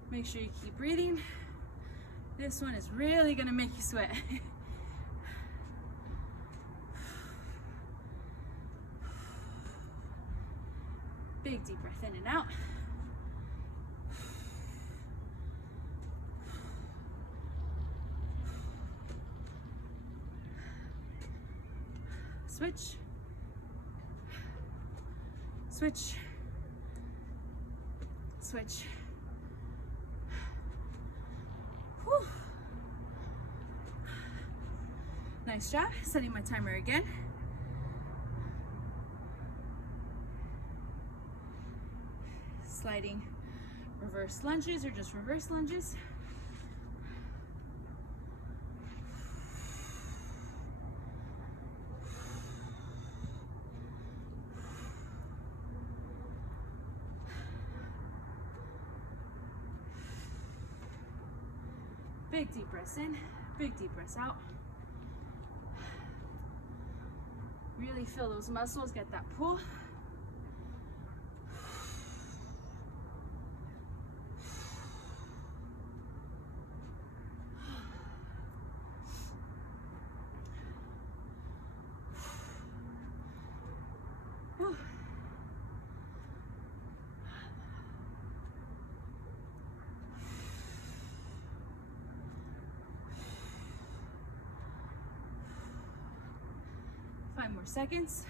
Make sure you keep breathing. This one is really gonna make you sweat. Big deep breath in and out. Switch, switch, switch. Whew. Nice job. Setting my timer again. Sliding reverse lunges or just reverse lunges. Big deep breaths in, big deep breaths out. Really feel those muscles, get that pull. Whew. 5 more seconds.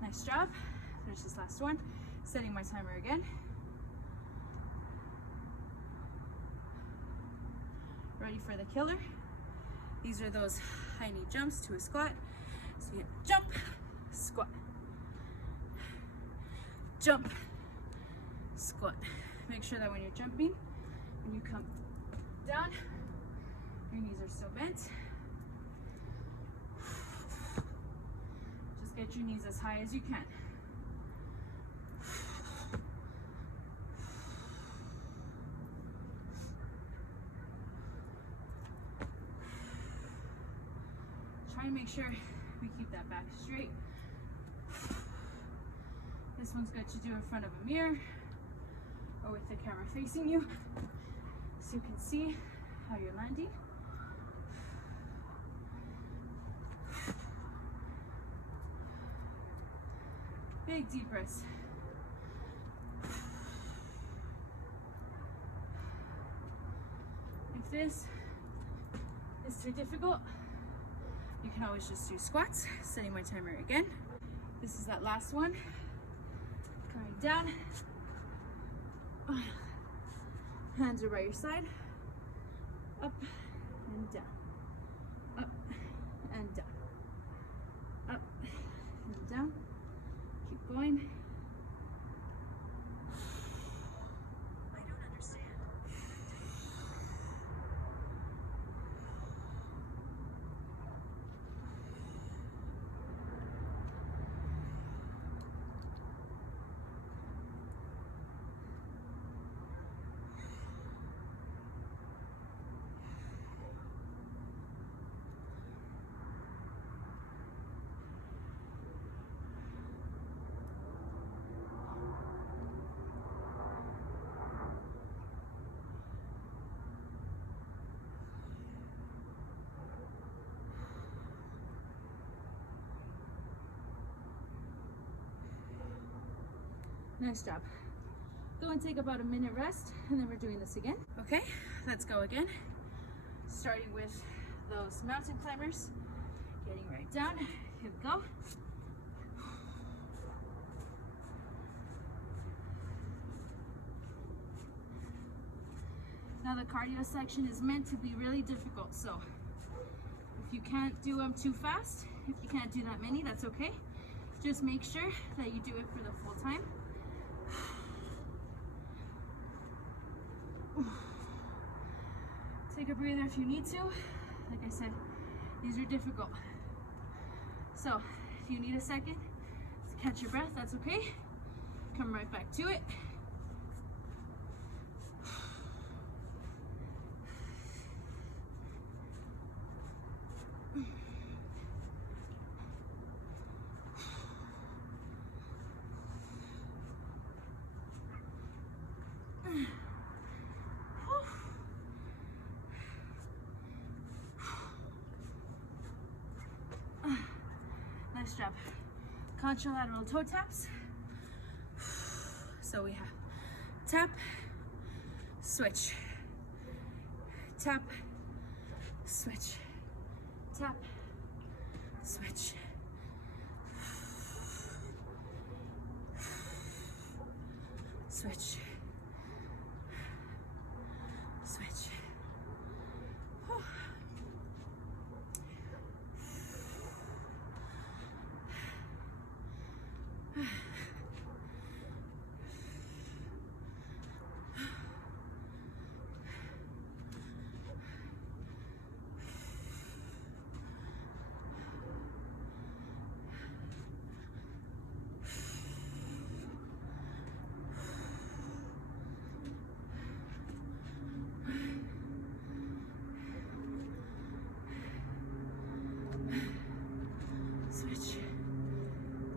Nice job. Finish this last one. Setting my timer again. Ready for the killer. These are those high knee jumps to a squat. So you jump, squat, jump, squat. Make sure that when you're jumping, when you come down, your knees are still bent. Just get your knees as high as you can. Try and make sure we keep that back straight. This one's good to do in front of a mirror or with the camera facing you so you can see how you're landing. Big deep breaths. If this is too difficult, you can always just do squats. Setting my timer again. This is that last one. Coming down. Hands are by your side. Up and down. Up and down. Up and down. Keep going. I don't understand. Nice job. Go and take about a minute rest, and then we're doing this again. Okay, let's go again. Starting with those mountain climbers, getting right down. Here we go. Now the cardio section is meant to be really difficult, so if you can't do them too fast, if you can't do that many, that's okay. Just make sure that you do it for the full time. Take a breather if you need to. Like I said, these are difficult. So if you need a second to catch your breath, that's okay. Come right back to it. Nice job. Contralateral toe taps. So we have tap, switch, tap, switch, tap, switch. Switch. Switch. Switch,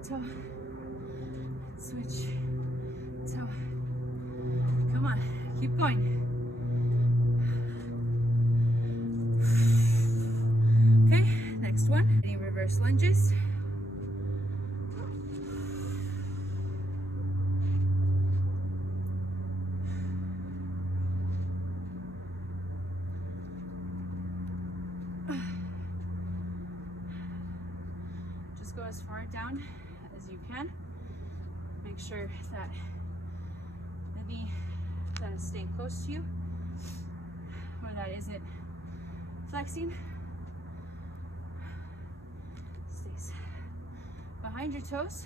toe, switch, toe. Come on, keep going. Okay, next one. Any reverse lunges. Go as far down as you can. Make sure that the knee that is staying close to you, or that isn't flexing, stays behind your toes.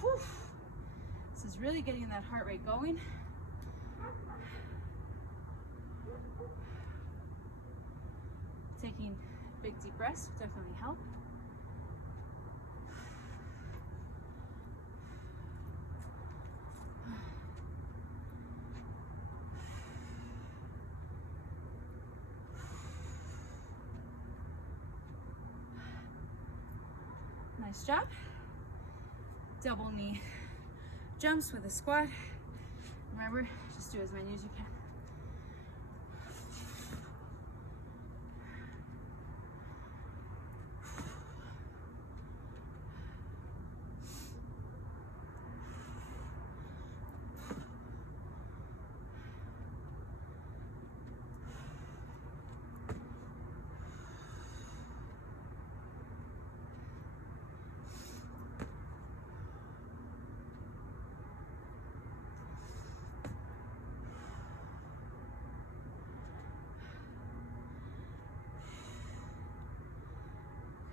Whew. This is really getting that heart rate going. Taking big deep breaths will definitely help. Nice job. Double knee jumps with a squat. Remember, just do as many as you can.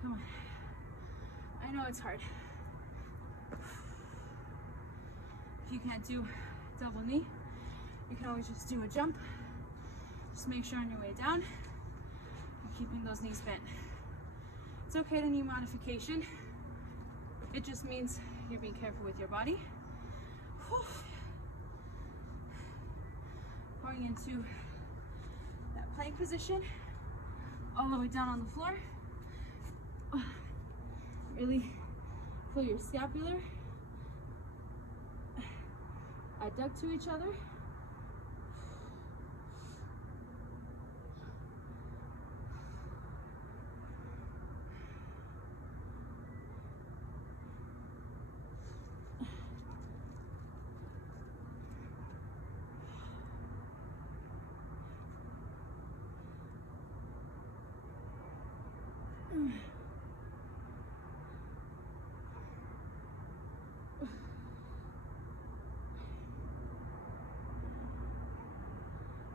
Come on. I know it's hard. If you can't do double knee, you can always just do a jump. Just make sure on your way down, you're keeping those knees bent. It's okay to need modification. It just means you're being careful with your body. Whew. Going into that plank position, all the way down on the floor. Really feel your scapular adduct to each other.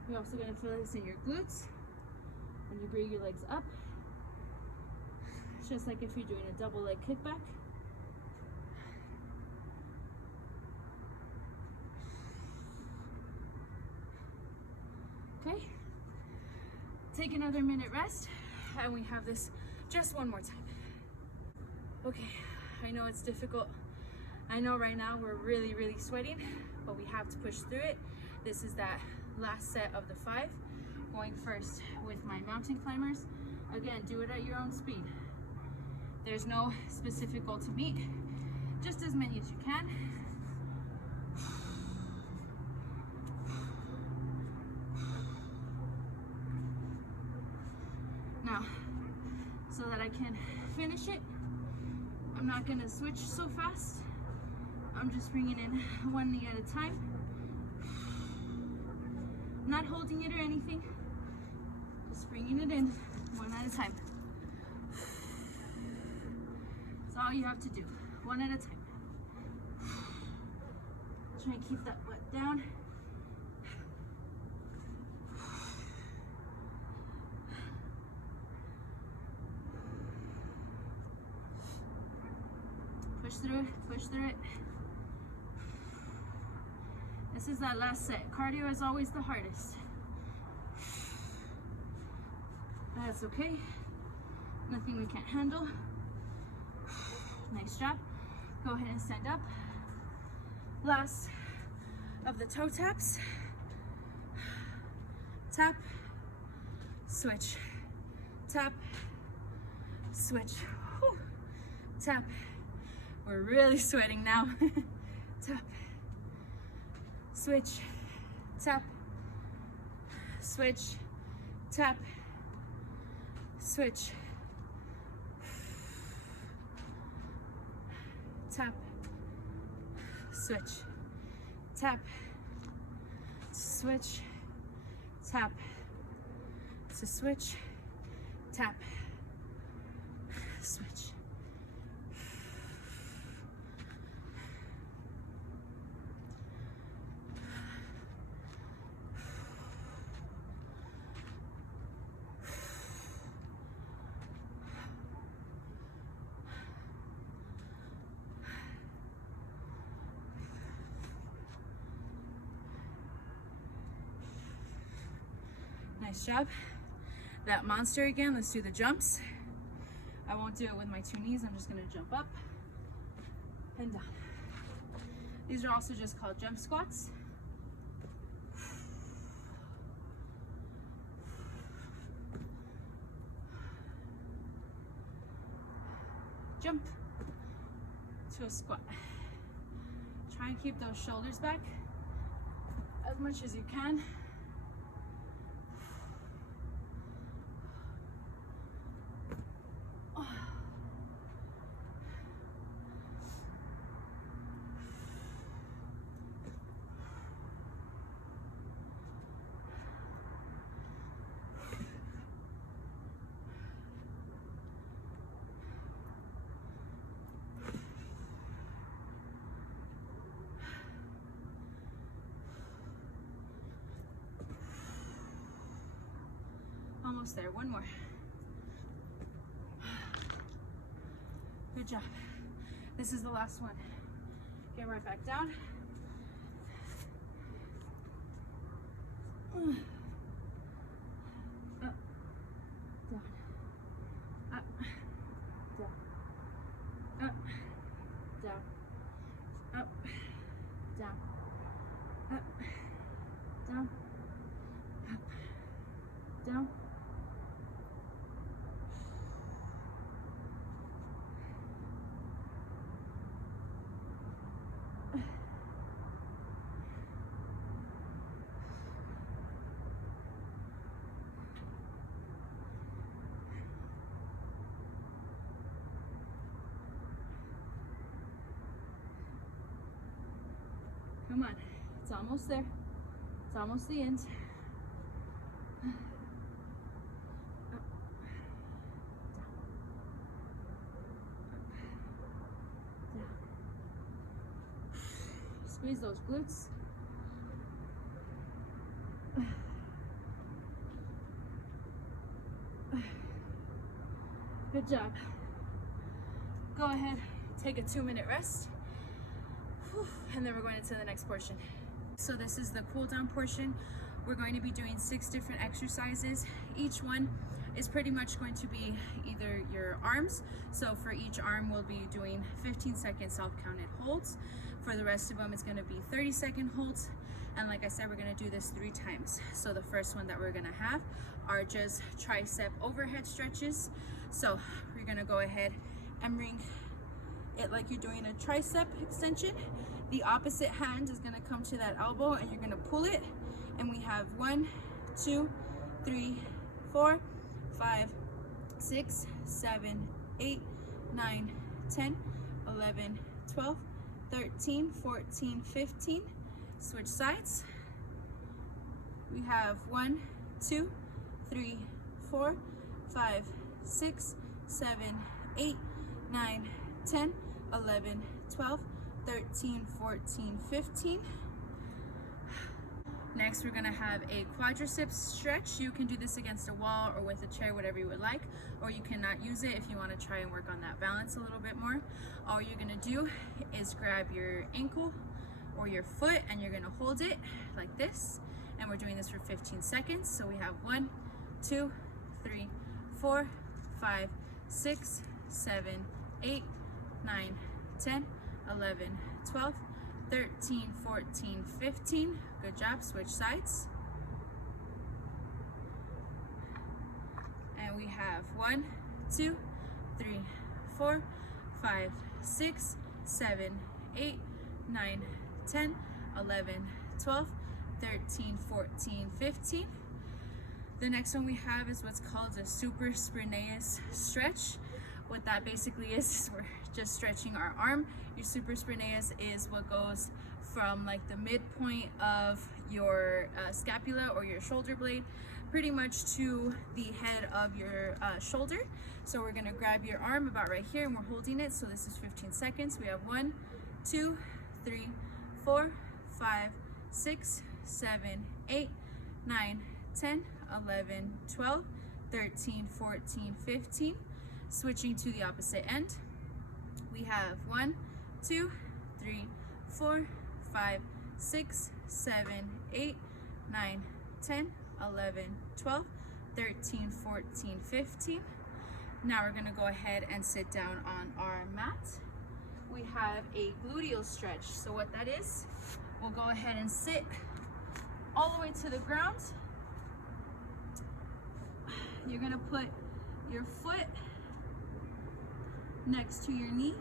You're also going to feel this in your glutes when you bring your legs up. It's just like if you're doing a double leg kickback. Okay, take another minute rest, and we have this just one more time. Okay, I know it's difficult. I know right now we're really sweating, but we have to push through it. This is that last set of the 5. Going first with my mountain climbers. Again, do it at your own speed. There's no specific goal to meet, just as many as you can. Now, so that I can finish it, I'm not gonna switch so fast. I'm just bringing in one knee at a time. Not holding it or anything. Just bringing it in one at a time. That's all you have to do, one at a time. Try and keep that butt down. Push through it, push through it. This is that last set. Cardio is always the hardest. That's okay. Nothing we can't handle. Nice job. Go ahead and stand up. Last of the toe taps. Tap, switch, tap, switch. Whew. Tap. We're really sweating now. Tap, switch, tap, switch, tap, switch, tap, switch, tap, switch, tap, to switch, tap, switch. Nice job. That monster again, let's do the jumps. I won't do it with my 2 knees, I'm just gonna jump up and down. These are also just called jump squats. Jump to a squat. Try and keep those shoulders back as much as you can. Almost there, one more. Good job. This is the last one. Get right back down. Up, down, up, down, up, down, up, down, up, down, up, down. Come on, it's almost there. It's almost the end. Up, down, down. Squeeze those glutes. Good job. Go ahead, take a 2-minute rest. Whew, and then we're going into the next portion. So this is the cool down portion. We're going to be doing 6 different exercises. Each one is pretty much going to be either your arms. So for each arm, we'll be doing 15-second self-counted holds. For the rest of them, it's going to be 30-second holds. And like I said, we're going to do this 3 times. So the first one that we're going to have are just tricep overhead stretches. So we're going to go ahead and bring it like you're doing a tricep extension. The opposite hand is going to come to that elbow and you're going to pull it. And we have 1, 2, 3, 4, 5, 6, 7, 8, 9, 10, 11, 12, 13, 14, 15. Switch sides. We have 1, 2, 3, 4, 5, 6, 7, 8, 9, 10, 11, 12, 13, 14, 15. Next, we're gonna have a quadriceps stretch. You can do this against a wall or with a chair, whatever you would like, or you cannot use it if you wanna try and work on that balance a little bit more. All you're gonna do is grab your ankle or your foot and you're gonna hold it like this. And we're doing this for 15 seconds. So we have 1, 2, 3, 4, 5, 6, 7, 8, 9, 10, 11, 12, 13, 14, 15. Good job. Switch sides. And we have 1, 2, 3, 4, 5, 6, 7, 8, 9, 10, 11, 12, 13, 14, 15. The next one we have is what's called a supraspinatus stretch. What that basically is we're just stretching our arm. Your supraspinatus is what goes from like the midpoint of your scapula or your shoulder blade pretty much to the head of your shoulder. So we're gonna grab your arm about right here and we're holding it. So this is 15 seconds. We have 1, 2, 3, 4, 5, 6, 7, 8, 9, 10, 11, 12, 13, 14, 15. Switching to the opposite end. We have 1, 2, 3, 4, 5, 6, 7, 8, 9, 10, 11, 12, 13, 14, 15. Now we're gonna go ahead and sit down on our mat. We have a gluteal stretch. So what that is, we'll go ahead and sit all the way to the ground. You're gonna put your foot next to your knee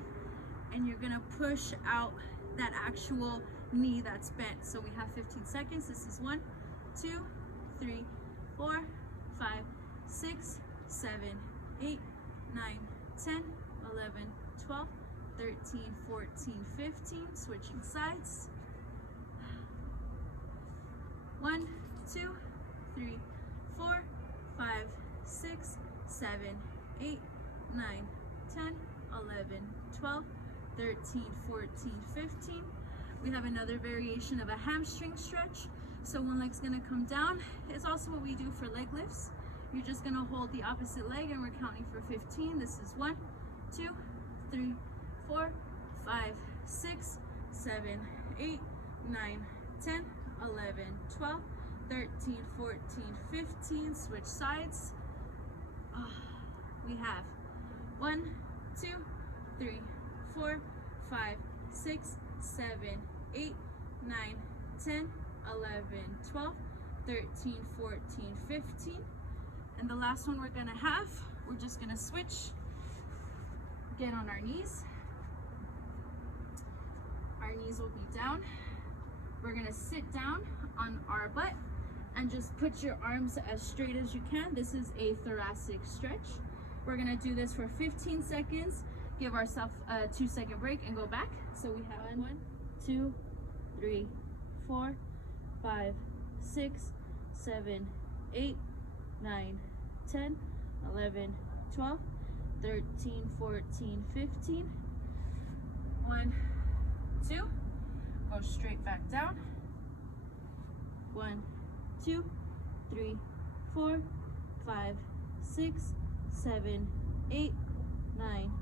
and you're gonna push out that actual knee that's bent. So we have 15 seconds. This is 1, 2, 3, 4, 5, 6, 7, 8, 9, 10, 11, 12, 13, 14, 15. Switching sides. 1, 2, 3, 4, 5, 6, 7, 8, 9, 10, 11, 12, 13, 14, 15. We have another variation of a hamstring stretch. So one leg's gonna come down. It's also what we do for leg lifts. You're just gonna hold the opposite leg and we're counting for 15. This is 1, 2, 3, 4, 5, 6, 7, 8, 9, 10, 11, 12, 13, 14, 15. Switch sides. We have 1, 2, 3, 4, 5, 6, 7, 8, 9, 10, 11, 12, 13, 14, 15. And the last one we're gonna have, we're just gonna switch, get on our knees. Our knees will be down. We're gonna sit down on our butt and just put your arms as straight as you can. This is a thoracic stretch. We're gonna do this for 15 seconds. Give ourselves a 2-second break and go back. So we have 1, 2, 3, 4, 5, 6, 7, 8, 9, 10, 11, 12, 13, 14, 15. 1, 2, go straight back down. 1, 2, 3, 4, 5, 6, 7, 8, 9,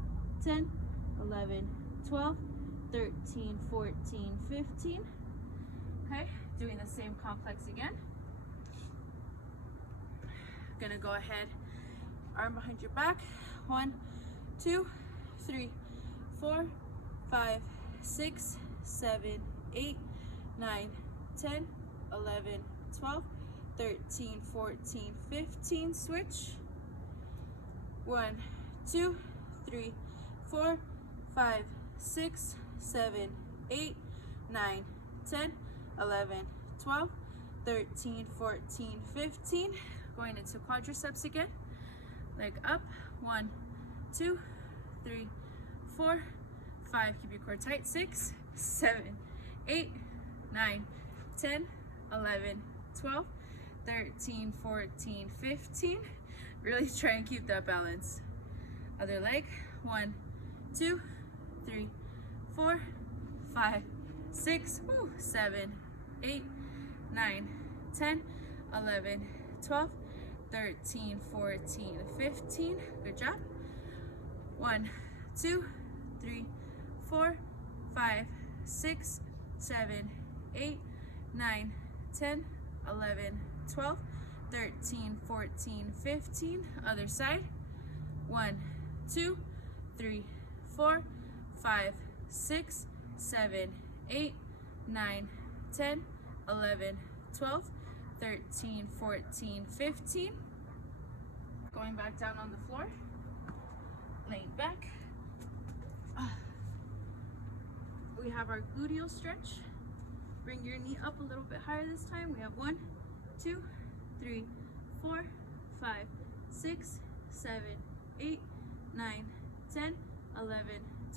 10, 11, 12, 13, 14, 15. Okay, doing the same complex again. Gonna go ahead, arm behind your back. 1, 2, 3, 4, 5, 6, 7, 8, 9, 10, 11, 12, 13, 14, 15. Switch. 1, 2, 3, 4, 5, 6, 7, 8, 9, 10, 11, 12, 13, 14, 15. Going into quadriceps again. Leg up. 1, 2, 3, 4, 5. Keep your core tight. 6, 7, 8, 9, 10, 11, 12, 13, 14, 15. Really try and keep that balance. Other leg. 1, 2, 3, 4, 5, 6, 7, 8, 9, 10, 11, 12, 13, 14, 15. Good job. 1, 2, 3, 4, 5, 6, 7, 8, 9, 10, 11, 12, 13, 14, 15. Other side. 1, 2, 3, 4, 5, 6, 7, 8, 9, 10, 11, 12, 13, 14, 15. Going back down on the floor. Laying back. We have our gluteal stretch. Bring your knee up a little bit higher this time. We have 1, 2, 3, 4, 5, 6, 7, 8, 9, 10, 11,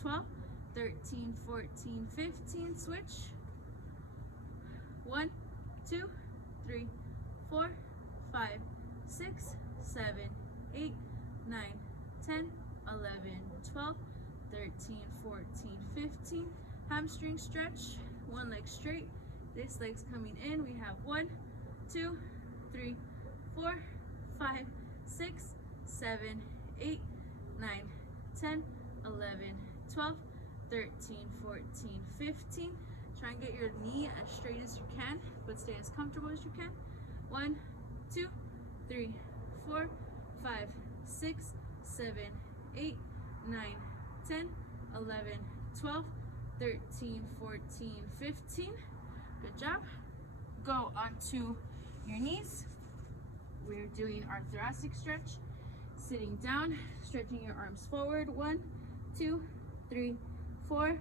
12, 13, 14, 15. Switch. 1, 2, 3, 4, 5, 6, 7, 8, 9, 10, 11, 12, 13, 14, 15. Hamstring stretch. One leg straight. This leg's coming in. We have 1, 2, 3, 4, 5, 6, 7, 8, 9, 10, 11, 12, 13, 14, 15. Try and get your knee as straight as you can, but stay as comfortable as you can. 1, 2, 3, 4, 5, 6, 7, 8, 9, 10, 11, 12, 13, 14, 15. Good job. Go onto your knees. We're doing our thoracic stretch. Sitting down, stretching your arms forward. 1, 2, 3, 4,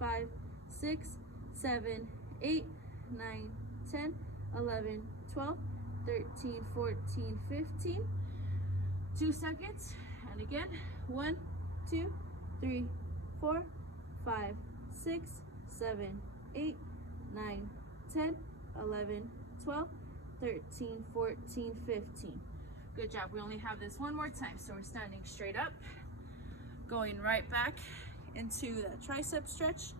5, 6, 7, 8, 9, 10, 11, 12, 13, 14, 15. 2 seconds. And again. 1, 2, 3, 4, 5, 6, 7, 8, 9, 10, 11, 12, 13, 14, 15. Good job. We only have this one more time. So we're standing straight up. Going right back into that tricep stretch.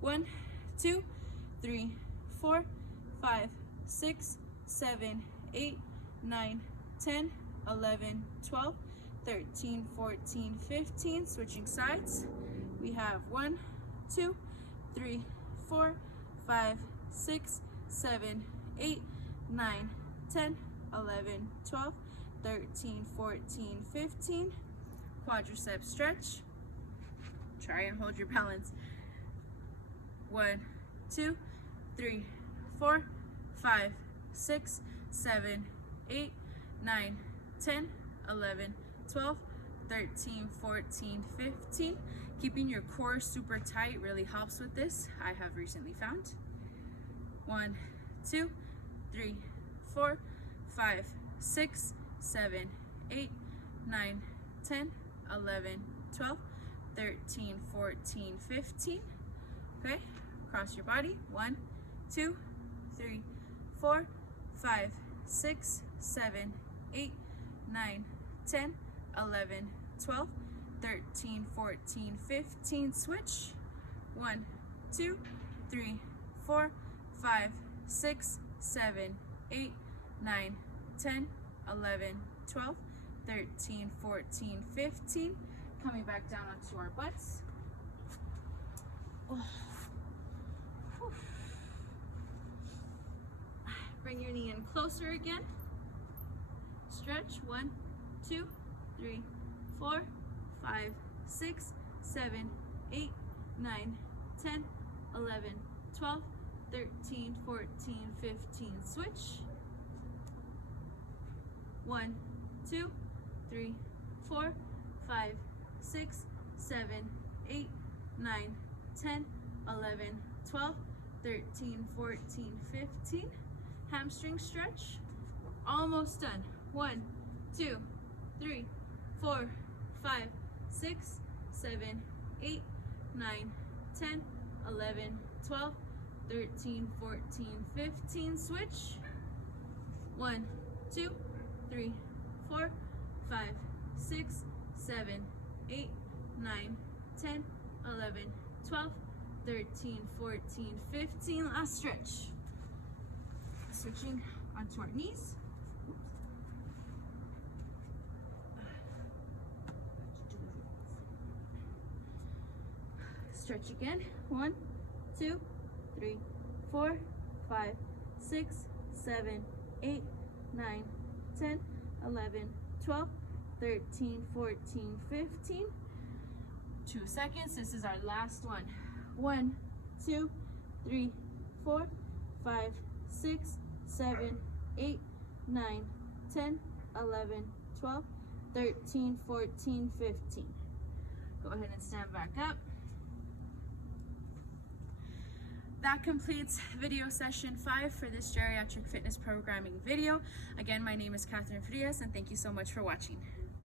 1, 2, 3, 4, 5, 6, 7, 8, 9, 10, 11, 12, 13, 14, 15. Switching sides. We have 1, 2, 3, 4, 5, 6, 7, 8, 9, 10, 11, 12, 13, 14, 15. Quadricep stretch. Try and hold your balance. 1, 2, 3, 4, 5, 6, 7, 8, 9, 10, 11, 12, 13, 14, 15. Keeping your core super tight really helps with this, I have recently found. 1, 2, 3, 4, 5, 6, 7, 8, 9, 10, 11, 12, 13, 14, 15. Okay, cross your body. 1, 2, 3, 4, 5, 6, 7, 8, 9, 10, 11, 12, 13, 14, 15. Switch. 1, 2, 3, 4, 5, 6, 7, 8, 9, 10, 11, 12, 13, 14, 15. Coming back down onto our butts. Oh. Whew. Bring your knee in closer again. Stretch. 1, 2, 3, 4, 5, 6, 7, 8, 9, 10, 11, 12, 13, 14, 15. Switch. 1, 2, 3, 4, 5, 6, 7, 8, 9, 10, 11, 12, 13, 14, 15. Hamstring stretch. Almost done. 1, 2, 3, 4, 5, 6, 7, 8, 9, 10, 11, 12, 13, 14, 15. Switch. 1, 2, 3, 4, 5, 6, 7, 8, 9, 10, 11, 12, 13, 14, 15. Last stretch. Switching onto our knees. Stretch again. 1, 2, 3, 4, 5, 6, 7, 8, 9, 10, 11, 12, 13, 14, 15. 2 seconds. This is our last one. 1, 2, 3, 4, 5, 6, 7, 8, 9, 10, 11, 12, 13, 14, 15. Go ahead and stand back up. That completes video session 5 for this geriatric fitness programming video. Again, my name is Catherine Frias, and thank you so much for watching.